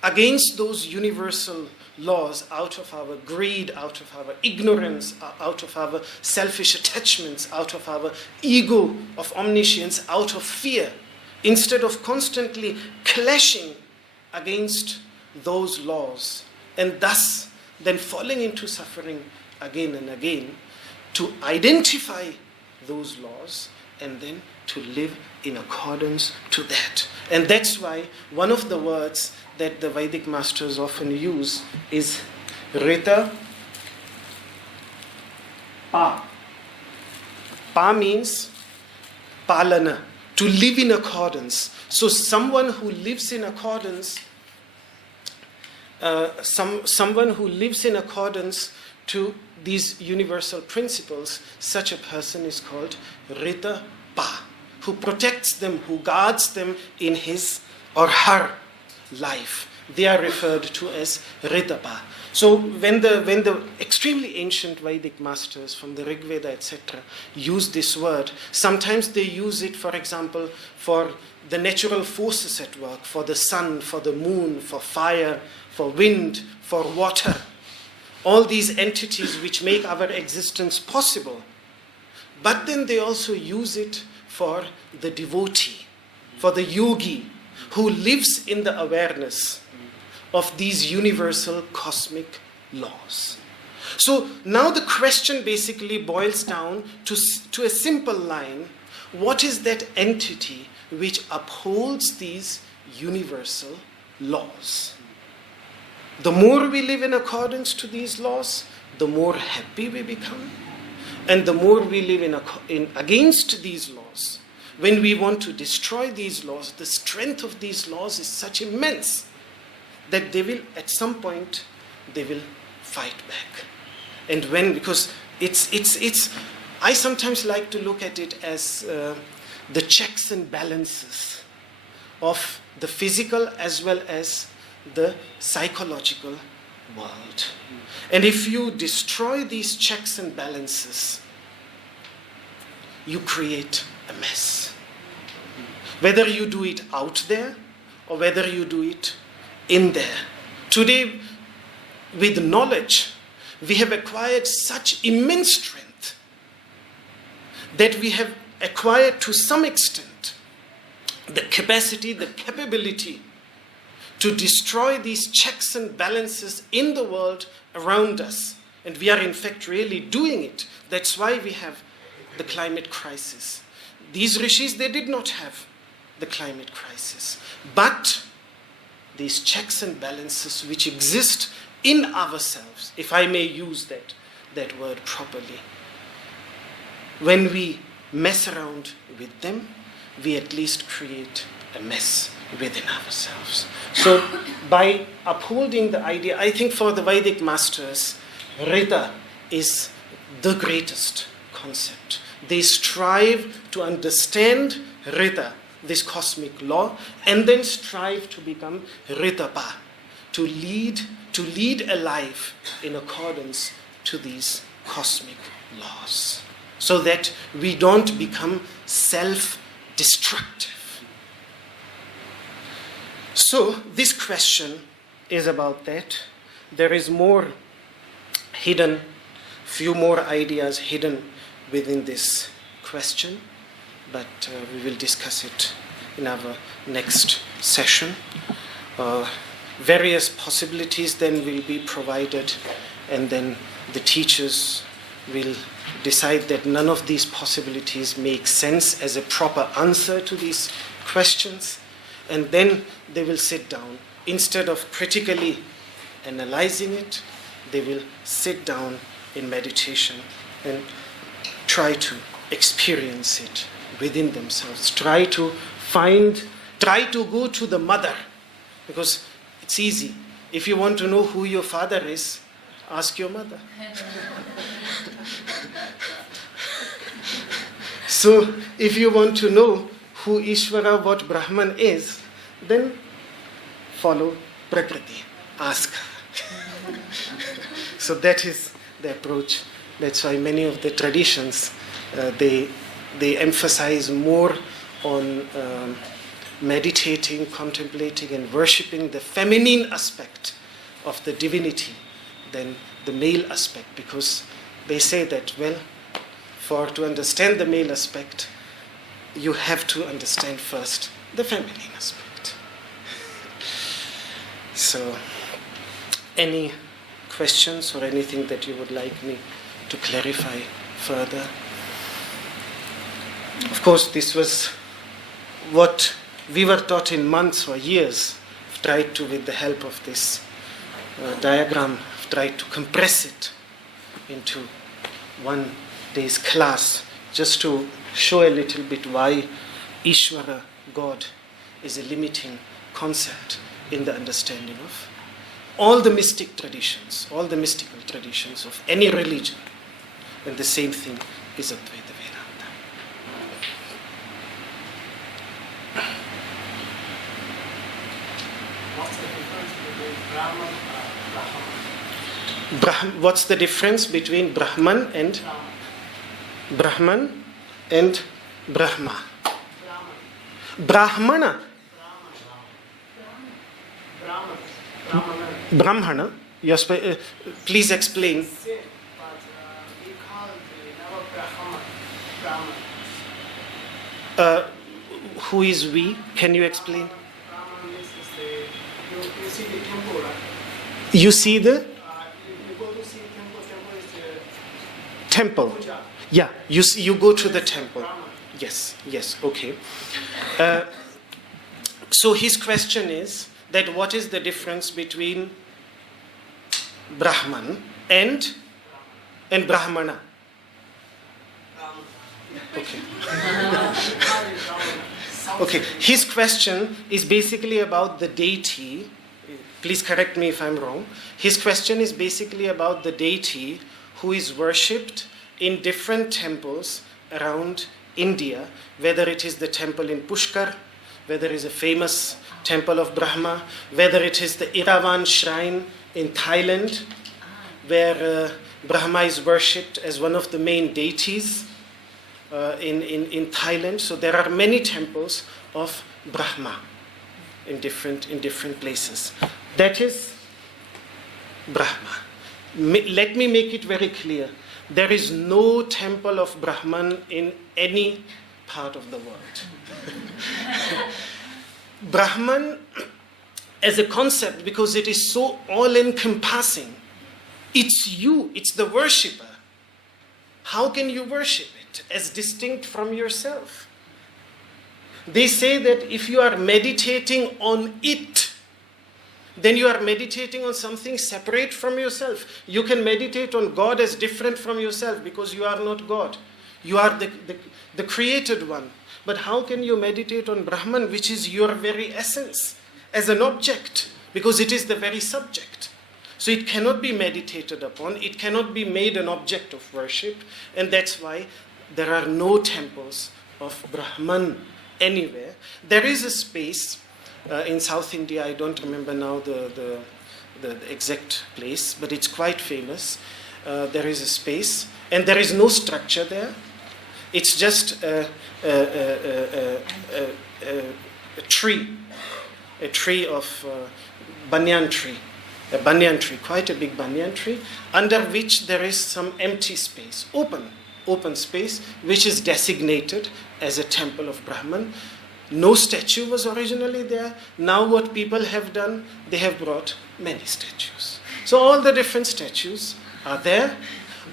against those universal laws out of our greed, out of our ignorance, out of our selfish attachments, out of our ego of omniscience, out of fear, instead of constantly clashing against those laws and thus then falling into suffering again and again, to identify those laws and then to live in accordance to that. And that's why one of the words that the Vedic masters often use is Rita Pa. Pa means palana, to live in accordance. So someone who lives in accordance, someone who lives in accordance to these universal principles, such a person is called Rita Pa, who protects them, who guards them in his or her life. They are referred to as Rita Pa. So when the extremely ancient Vedic masters from the Rig Veda, etc., use this word, sometimes they use it, for example, for the natural forces at work, for the sun, for the moon, for fire, for wind, for water. All these entities which make our existence possible. But then they also use it for the devotee, for the yogi, who lives in the awareness of these universal cosmic laws. So now the question basically boils down to a simple line: what is that entity which upholds these universal laws? The more we live in accordance to these laws, the more happy we become. And the more we live in against these laws, when we want to destroy these laws, the strength of these laws is such immense that they will, at some point, they will fight back. And because I sometimes like to look at it as the checks and balances of the physical as well as the psychological world. And if you destroy these checks and balances, you create a mess. Whether you do it out there or whether you do it in there. Today, with knowledge, we have acquired such immense strength that we have acquired to some extent the capacity, the capability to destroy these checks and balances in the world around us. And we are in fact really doing it. That's why we have the climate crisis. These rishis, they did not have the climate crisis. But these checks and balances which exist in ourselves, if I may use that word properly, when we mess around with them, we at least create a mess within ourselves. So by upholding the idea, I think for the Vedic masters, Rita is the greatest concept. They strive to understand Rita, this cosmic law, and then strive to become Ritapa, to lead a life in accordance to these cosmic laws, so that we don't become self-destructive. So this question is about that. There is more hidden, few more ideas hidden within this question, but we will discuss it in our next session. Various possibilities then will be provided, and then the teachers will decide that none of these possibilities make sense as a proper answer to these questions, and then they will sit down. Instead of critically analyzing it, they will sit down in meditation and try to experience it within themselves. Try to go to the mother, because it's easy. If you want to know who your father is, ask your mother. So, if you want to know who Īśvara, what Brahman is, then follow Prakriti. Ask her. So that is the approach. That's why many of the traditions, they emphasize more on meditating, contemplating, and worshipping the feminine aspect of the divinity than the male aspect, because they say that, well, to understand the male aspect, you have to understand first the feminine aspect. So, any questions or anything that you would like me to clarify further? Of course, this was what we were taught in months or years. I've tried to, with the help of this diagram, I've tried to compress it into one day's class, just to show a little bit why Īśvara, God, is a limiting concept in the understanding of all the mystic traditions, all the mystical traditions of any religion. And the same thing is Advaita Vedanta. What's the difference between Brahman and Brahman? What's the difference between Brahman and Brahman and Brahma? Brahmana. Brahmana. Yes, please explain. We call the Brahman. Who is we? Can you explain? Brahman is you see the temple, right? You see the You go to see temple. Temple is the temple. puja. Yeah, you go to the temple. Brahman. Yes, okay. So his question is that what is the difference between Brahman and Brahmana? Okay. Okay, his question is basically about the deity. Please correct me if I'm wrong. His question is basically about the deity who is worshipped in different temples around India, whether it is the temple in Pushkar, whether it is a famous temple of Brahma, whether it is the Iravan shrine in Thailand, where Brahma is worshipped as one of the main deities in Thailand. So there are many temples of Brahma in different places. That is Brahma. Let me make it very clear. There is no temple of Brahman in any part of the world. Brahman as a concept, because it is so all-encompassing, it's you, it's the worshipper. How can you worship it as distinct from yourself? They say that if you are meditating on it, then you are meditating on something separate from yourself. You can meditate on God as different from yourself because you are not God. You are the created one. But how can you meditate on Brahman, which is your very essence, as an object? Because it is the very subject. So it cannot be meditated upon. It cannot be made an object of worship. And that's why there are no temples of Brahman anywhere. There is a space in South India, I don't remember now the exact place, but it's quite famous. There is a space, and there is no structure there. It's just a tree of banyan tree, quite a big banyan tree, under which there is some empty space, open, open space, which is designated as a temple of Brahman. No statue was originally there. Now what people have done, they have brought many statues. So all the different statues are there,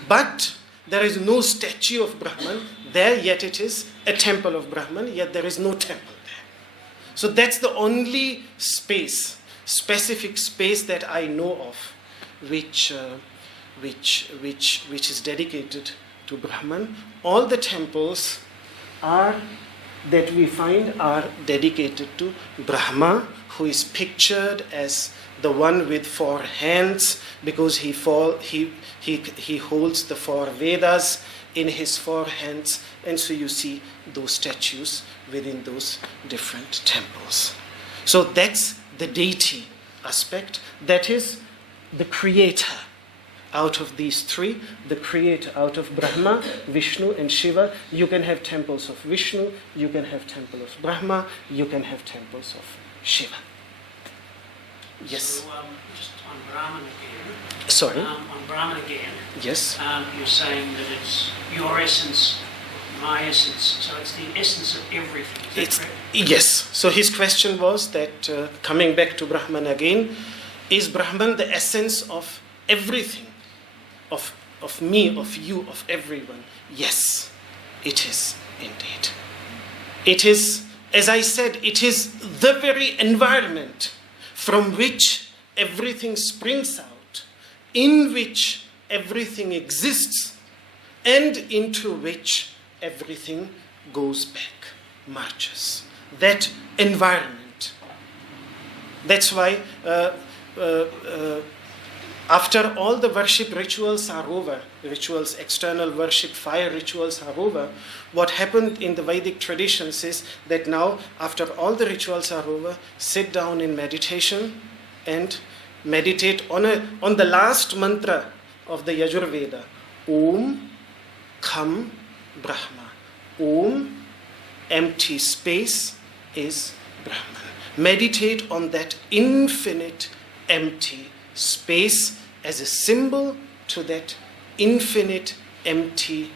but there is no statue of Brahman there, yet it is a temple of Brahman, yet there is no temple there. So that's the only space, specific space that I know of, which is dedicated to Brahman. All the temples that we find are dedicated to Brahma, who is pictured as the one with 4 hands, because he holds the 4 Vedas in his 4 hands, and so you see those statues within those different temples. So that's the deity aspect, that is the creator. Out of these 3, the creator, out of Brahma, Vishnu and Shiva, you can have temples of Vishnu, you can have temple of Brahma, you can have temples of Shiva. Yes. So, just on Brahman again. Sorry. On Brahman again. Yes. You're saying that it's your essence, my essence. So it's the essence of everything. Is that correct? Yes. So his question was that, coming back to Brahman again, is Brahman the essence of everything? Of me, of you, of everyone? Yes, it is indeed. It is, as I said, it is the very environment from which everything springs out, in which everything exists, and into which everything goes back, marches. That environment. That's why after all the worship rituals are over, external worship, fire rituals are over, what happened in the Vedic traditions is that now, after all the rituals are over, sit down in meditation and meditate on the last mantra of the Yajurveda. Om Kham Brahma. Om, empty space, is Brahman. Meditate on that infinite empty space as a symbol to that infinite empty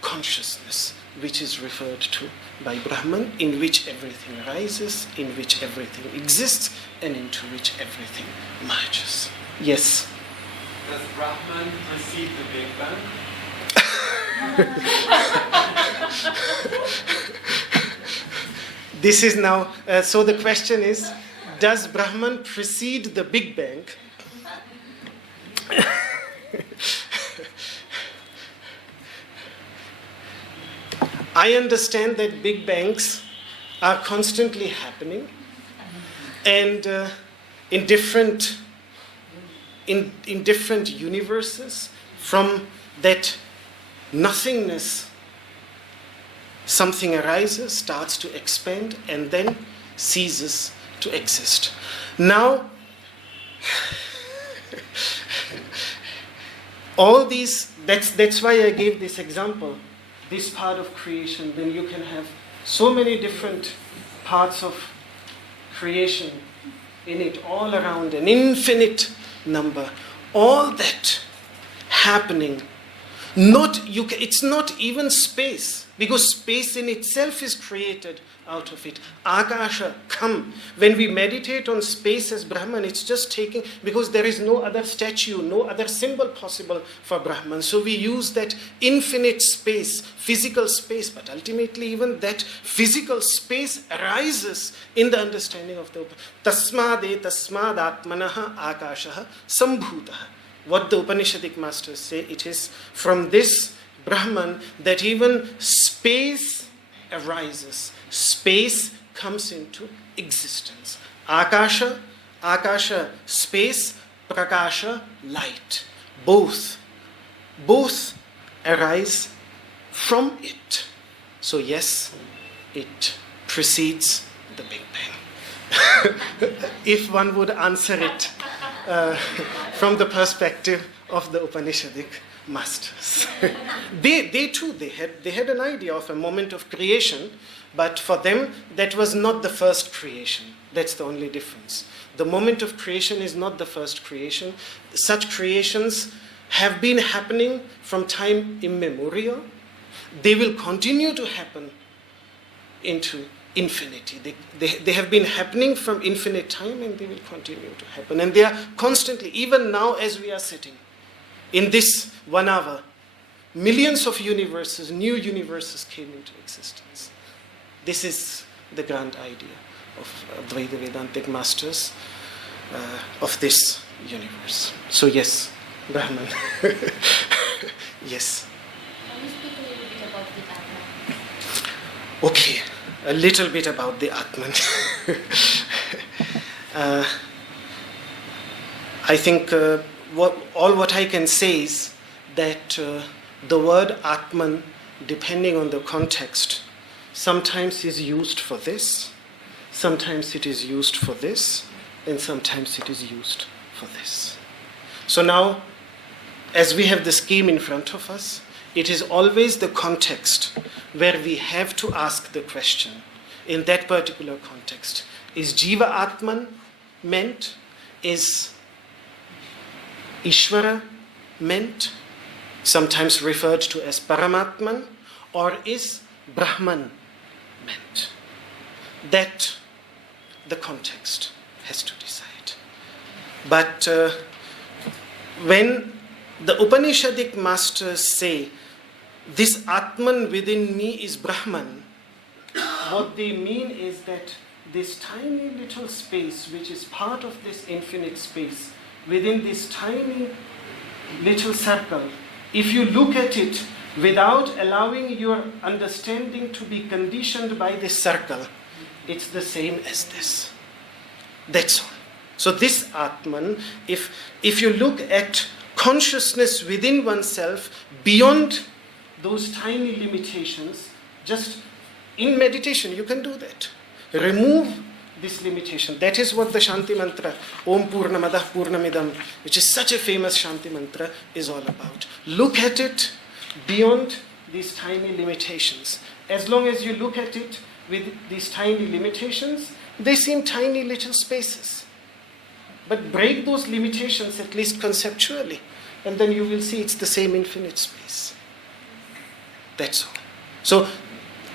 consciousness which is referred to by Brahman, in which everything arises, in which everything exists, and into which everything merges. Yes? Does Brahman precede the Big Bang? This is now, so the question is, does Brahman precede the Big Bang? I understand that Big Bangs are constantly happening, and in different universes, from that nothingness, something arises, starts to expand, and then ceases to exist. Now, all these, that's why I gave this example, this part of creation. Then you can have so many different parts of creation in it, all around, an infinite number. All that happening. It's not even space, because space in itself is created out of it. Akasha, come. When we meditate on space as Brahman, it's just taking, because there is no other statue, no other symbol possible for Brahman. So we use that infinite space, physical space, but ultimately even that physical space arises in the understanding of the Tasmade Tasmadatmanaha Akashaha Sambhutaha. What the Upanishadic masters say, it is from this Brahman that even space arises. Space comes into existence. Akasha, space, prakasha, light. Both arise from it. So yes, it precedes the Big Bang. If one would answer it from the perspective of the Upanishadic masters. They too, they had an idea of a moment of creation, but for them that was not the first creation. That's the only difference. The moment of creation is not the first creation. Such creations have been happening from time immemorial. They will continue to happen into infinity. They have been happening from infinite time, and they will continue to happen. And they are constantly, even now as we are sitting, in this 1 hour, millions of universes, new universes came into existence. This is the grand idea of Advaita Vedantic masters of this universe. So yes, Brahman. Yes. Can you speak a little bit about the Atman? Okay, a little bit about the Atman. I think what I can say is that the word Atman, depending on the context, sometimes is used for this, sometimes it is used for this, and sometimes it is used for this. So now, as we have the scheme in front of us, it is always the context where we have to ask the question. In that particular context, is Jiva Atman meant? Is Īśvara meant? Sometimes referred to as Paramatman, or is Brahman meant? That the context has to decide. But when the Upanishadic masters say, this Atman within me is Brahman, what they mean is that this tiny little space, which is part of this infinite space, within this tiny little circle, if you look at it without allowing your understanding to be conditioned by this circle, it's the same as this. That's all. So this Atman, if you look at consciousness within oneself beyond those tiny limitations, just in meditation you can do that. Remove this limitation. That is what the Shanti mantra, Om Purnamadah Purnamidam, which is such a famous Shanti mantra, is all about. Look at it beyond these tiny limitations. As long as you look at it with these tiny limitations, they seem tiny little spaces. But break those limitations, at least conceptually, and then you will see it's the same infinite space. That's all. So,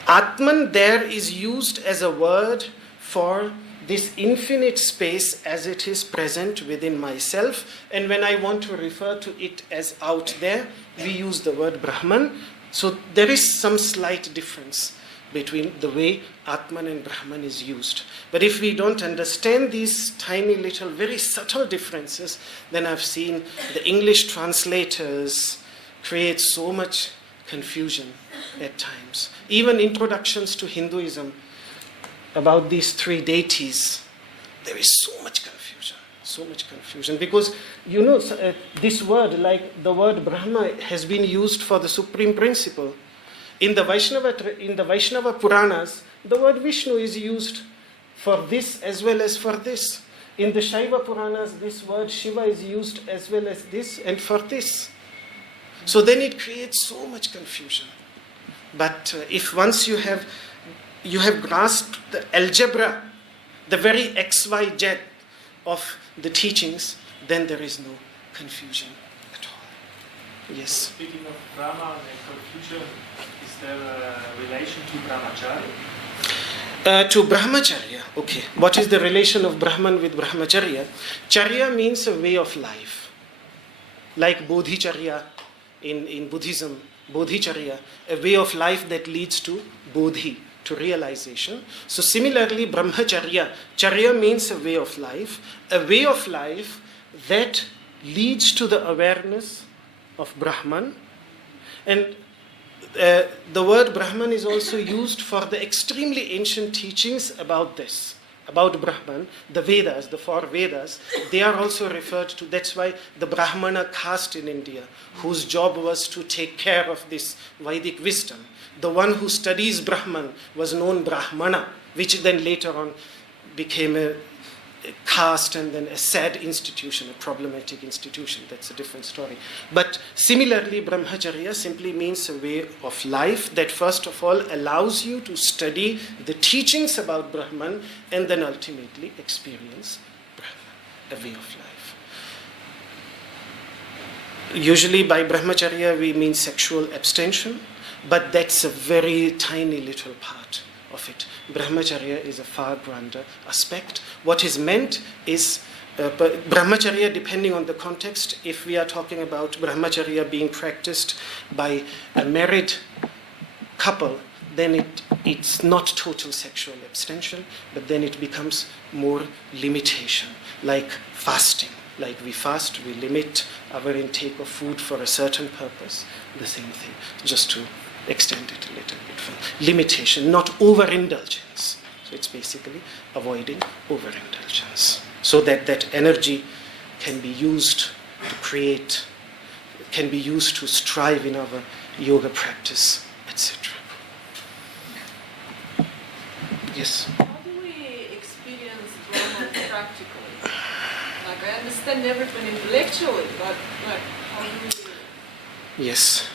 Atman there is used as a word for this infinite space as it is present within myself, and when I want to refer to it as out there, we use the word Brahman. So there is some slight difference between the way Atman and Brahman is used. But if we don't understand these tiny little, very subtle differences, then I've seen the English translators create so much confusion at times. Even introductions to Hinduism about these three deities, there is so much confusion, because this word, like the word Brahma, has been used for the supreme principle. In the Vaishnava Puranas, the word Vishnu is used for this as well as for this. In the Shaiva Puranas, this word Shiva is used as well as this and for this. So then it creates so much confusion. But if once you have grasped the algebra, the very XYZ of the teachings, then there is no confusion at all. Yes. Speaking of Brahma and confusion, is there a relation to Brahmacharya? To Brahmacharya, okay. What is the relation of Brahman with Brahmacharya? Charya means a way of life. Like Bodhicharya in Buddhism, Bodhicharya, a way of life that leads to Bodhi, to realization. So similarly, Brahmacharya, Charya means a way of life that leads to the awareness of Brahman. And the word Brahman is also used for the extremely ancient teachings about this, about Brahman. The Vedas, the four Vedas, they are also referred to. That's why the Brahmana caste in India, whose job was to take care of this Vedic wisdom, the one who studies Brahman was known Brahmana, which then later on became a caste and then a sad institution, a problematic institution. That's a different story. But similarly, Brahmacharya simply means a way of life that first of all allows you to study the teachings about Brahman and then ultimately experience Brahman, a way of life. Usually by brahmacharya we mean sexual abstention, but that's a very tiny little part of it. Brahmacharya is a far grander aspect. What is meant is brahmacharya, depending on the context. If we are talking about brahmacharya being practiced by a married couple, then it's not total sexual abstention, but then it becomes more limitation, like fasting. Like we fast, we limit our intake of food for a certain purpose. The same thing, just to extend it a little bit. Limitation, not overindulgence. So it's basically avoiding overindulgence, so that that energy can be used to create, can be used to strive in our yoga practice, etc. Yes? How do we experience Brahman practically? Like, I understand everything intellectually, but like, how do we... Yes.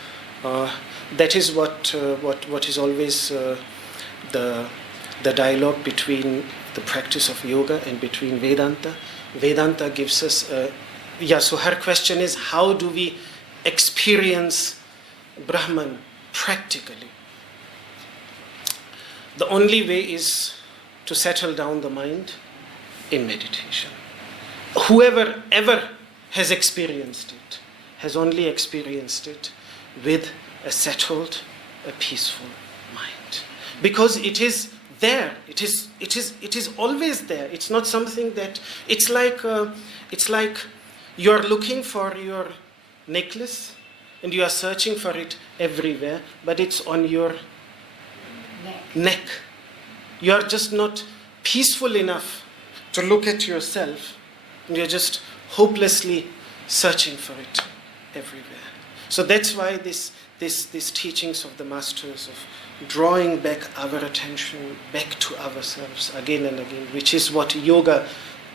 That is what is always the dialogue between the practice of yoga and between Vedanta. Vedanta gives us so her question is, how do we experience Brahman practically? The only way is to settle down the mind in meditation. Whoever ever has experienced it has only experienced it with a settled, a peaceful mind. Because it is there. It is always there. It's not something that, it's like you're looking for your necklace and you are searching for it everywhere, but it's on your neck. You are just not peaceful enough to look at yourself, and you're just hopelessly searching for it everywhere. So that's why these teachings of the masters of drawing back our attention back to ourselves again and again, which is what yoga,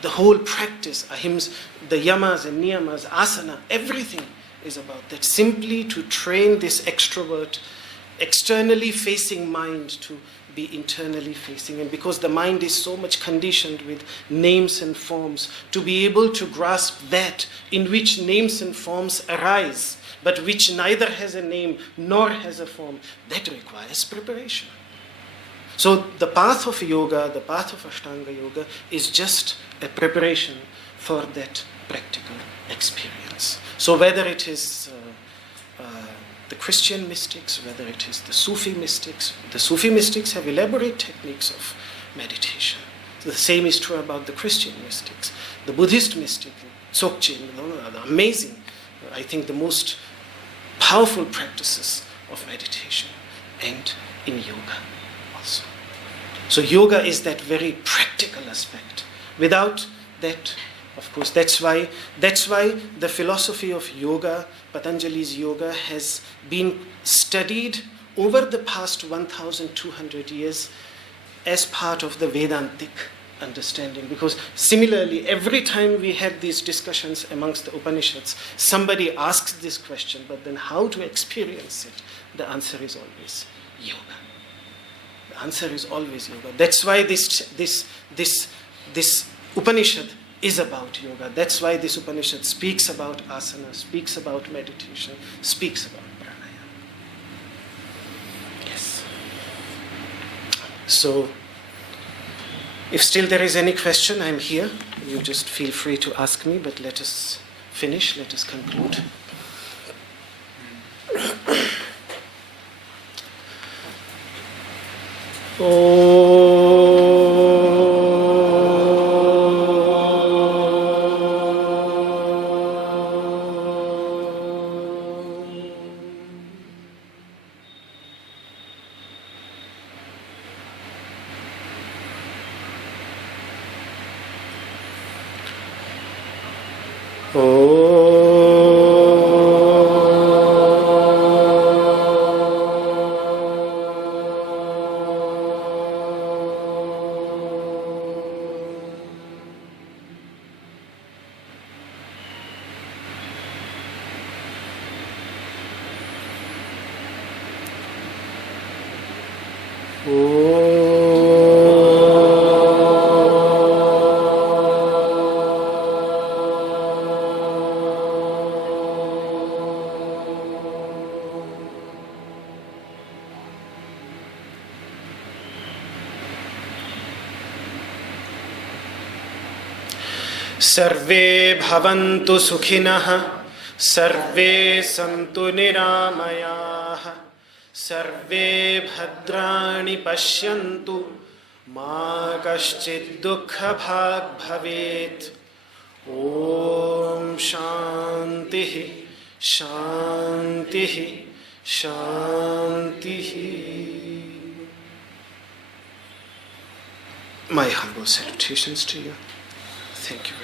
the whole practice, ahimsa, the yamas and niyamas, asana, everything is about. That simply to train this extrovert, externally facing mind to be internally facing. And because the mind is so much conditioned with names and forms, to be able to grasp that in which names and forms arise, but which neither has a name nor has a form, that requires preparation. So the path of yoga, the path of Ashtanga yoga, is just a preparation for that practical experience. So whether it is the Christian mystics, whether it is the Sufi mystics have elaborate techniques of meditation. So the same is true about the Christian mystics. The Buddhist mystic, Dzogchen, are amazing, I think the most powerful practices of meditation, and in yoga also. So yoga is that very practical aspect. Without that, of course, that's why the philosophy of yoga, Patanjali's yoga, has been studied over the past 1,200 years as part of the Vedantic understanding. Because similarly, every time we had these discussions amongst the Upanishads, somebody asks this question, but then how to experience it? The answer is always yoga. The answer is always yoga. That's why this Upanishad is about yoga. That's why this Upanishad speaks about asana, speaks about meditation, speaks about pranayama. Yes. So, if still there is any question, I'm here. You just feel free to ask me, but let us finish, let us conclude. Sarve bhavantu sukhinah, sarve santu niramayah, sarve bhadrani pashyantu, ma kaschid dukkha bhag bhavet. Om Shantihi, Shantihi, Shantihi. My humble salutations to you. Thank you very much.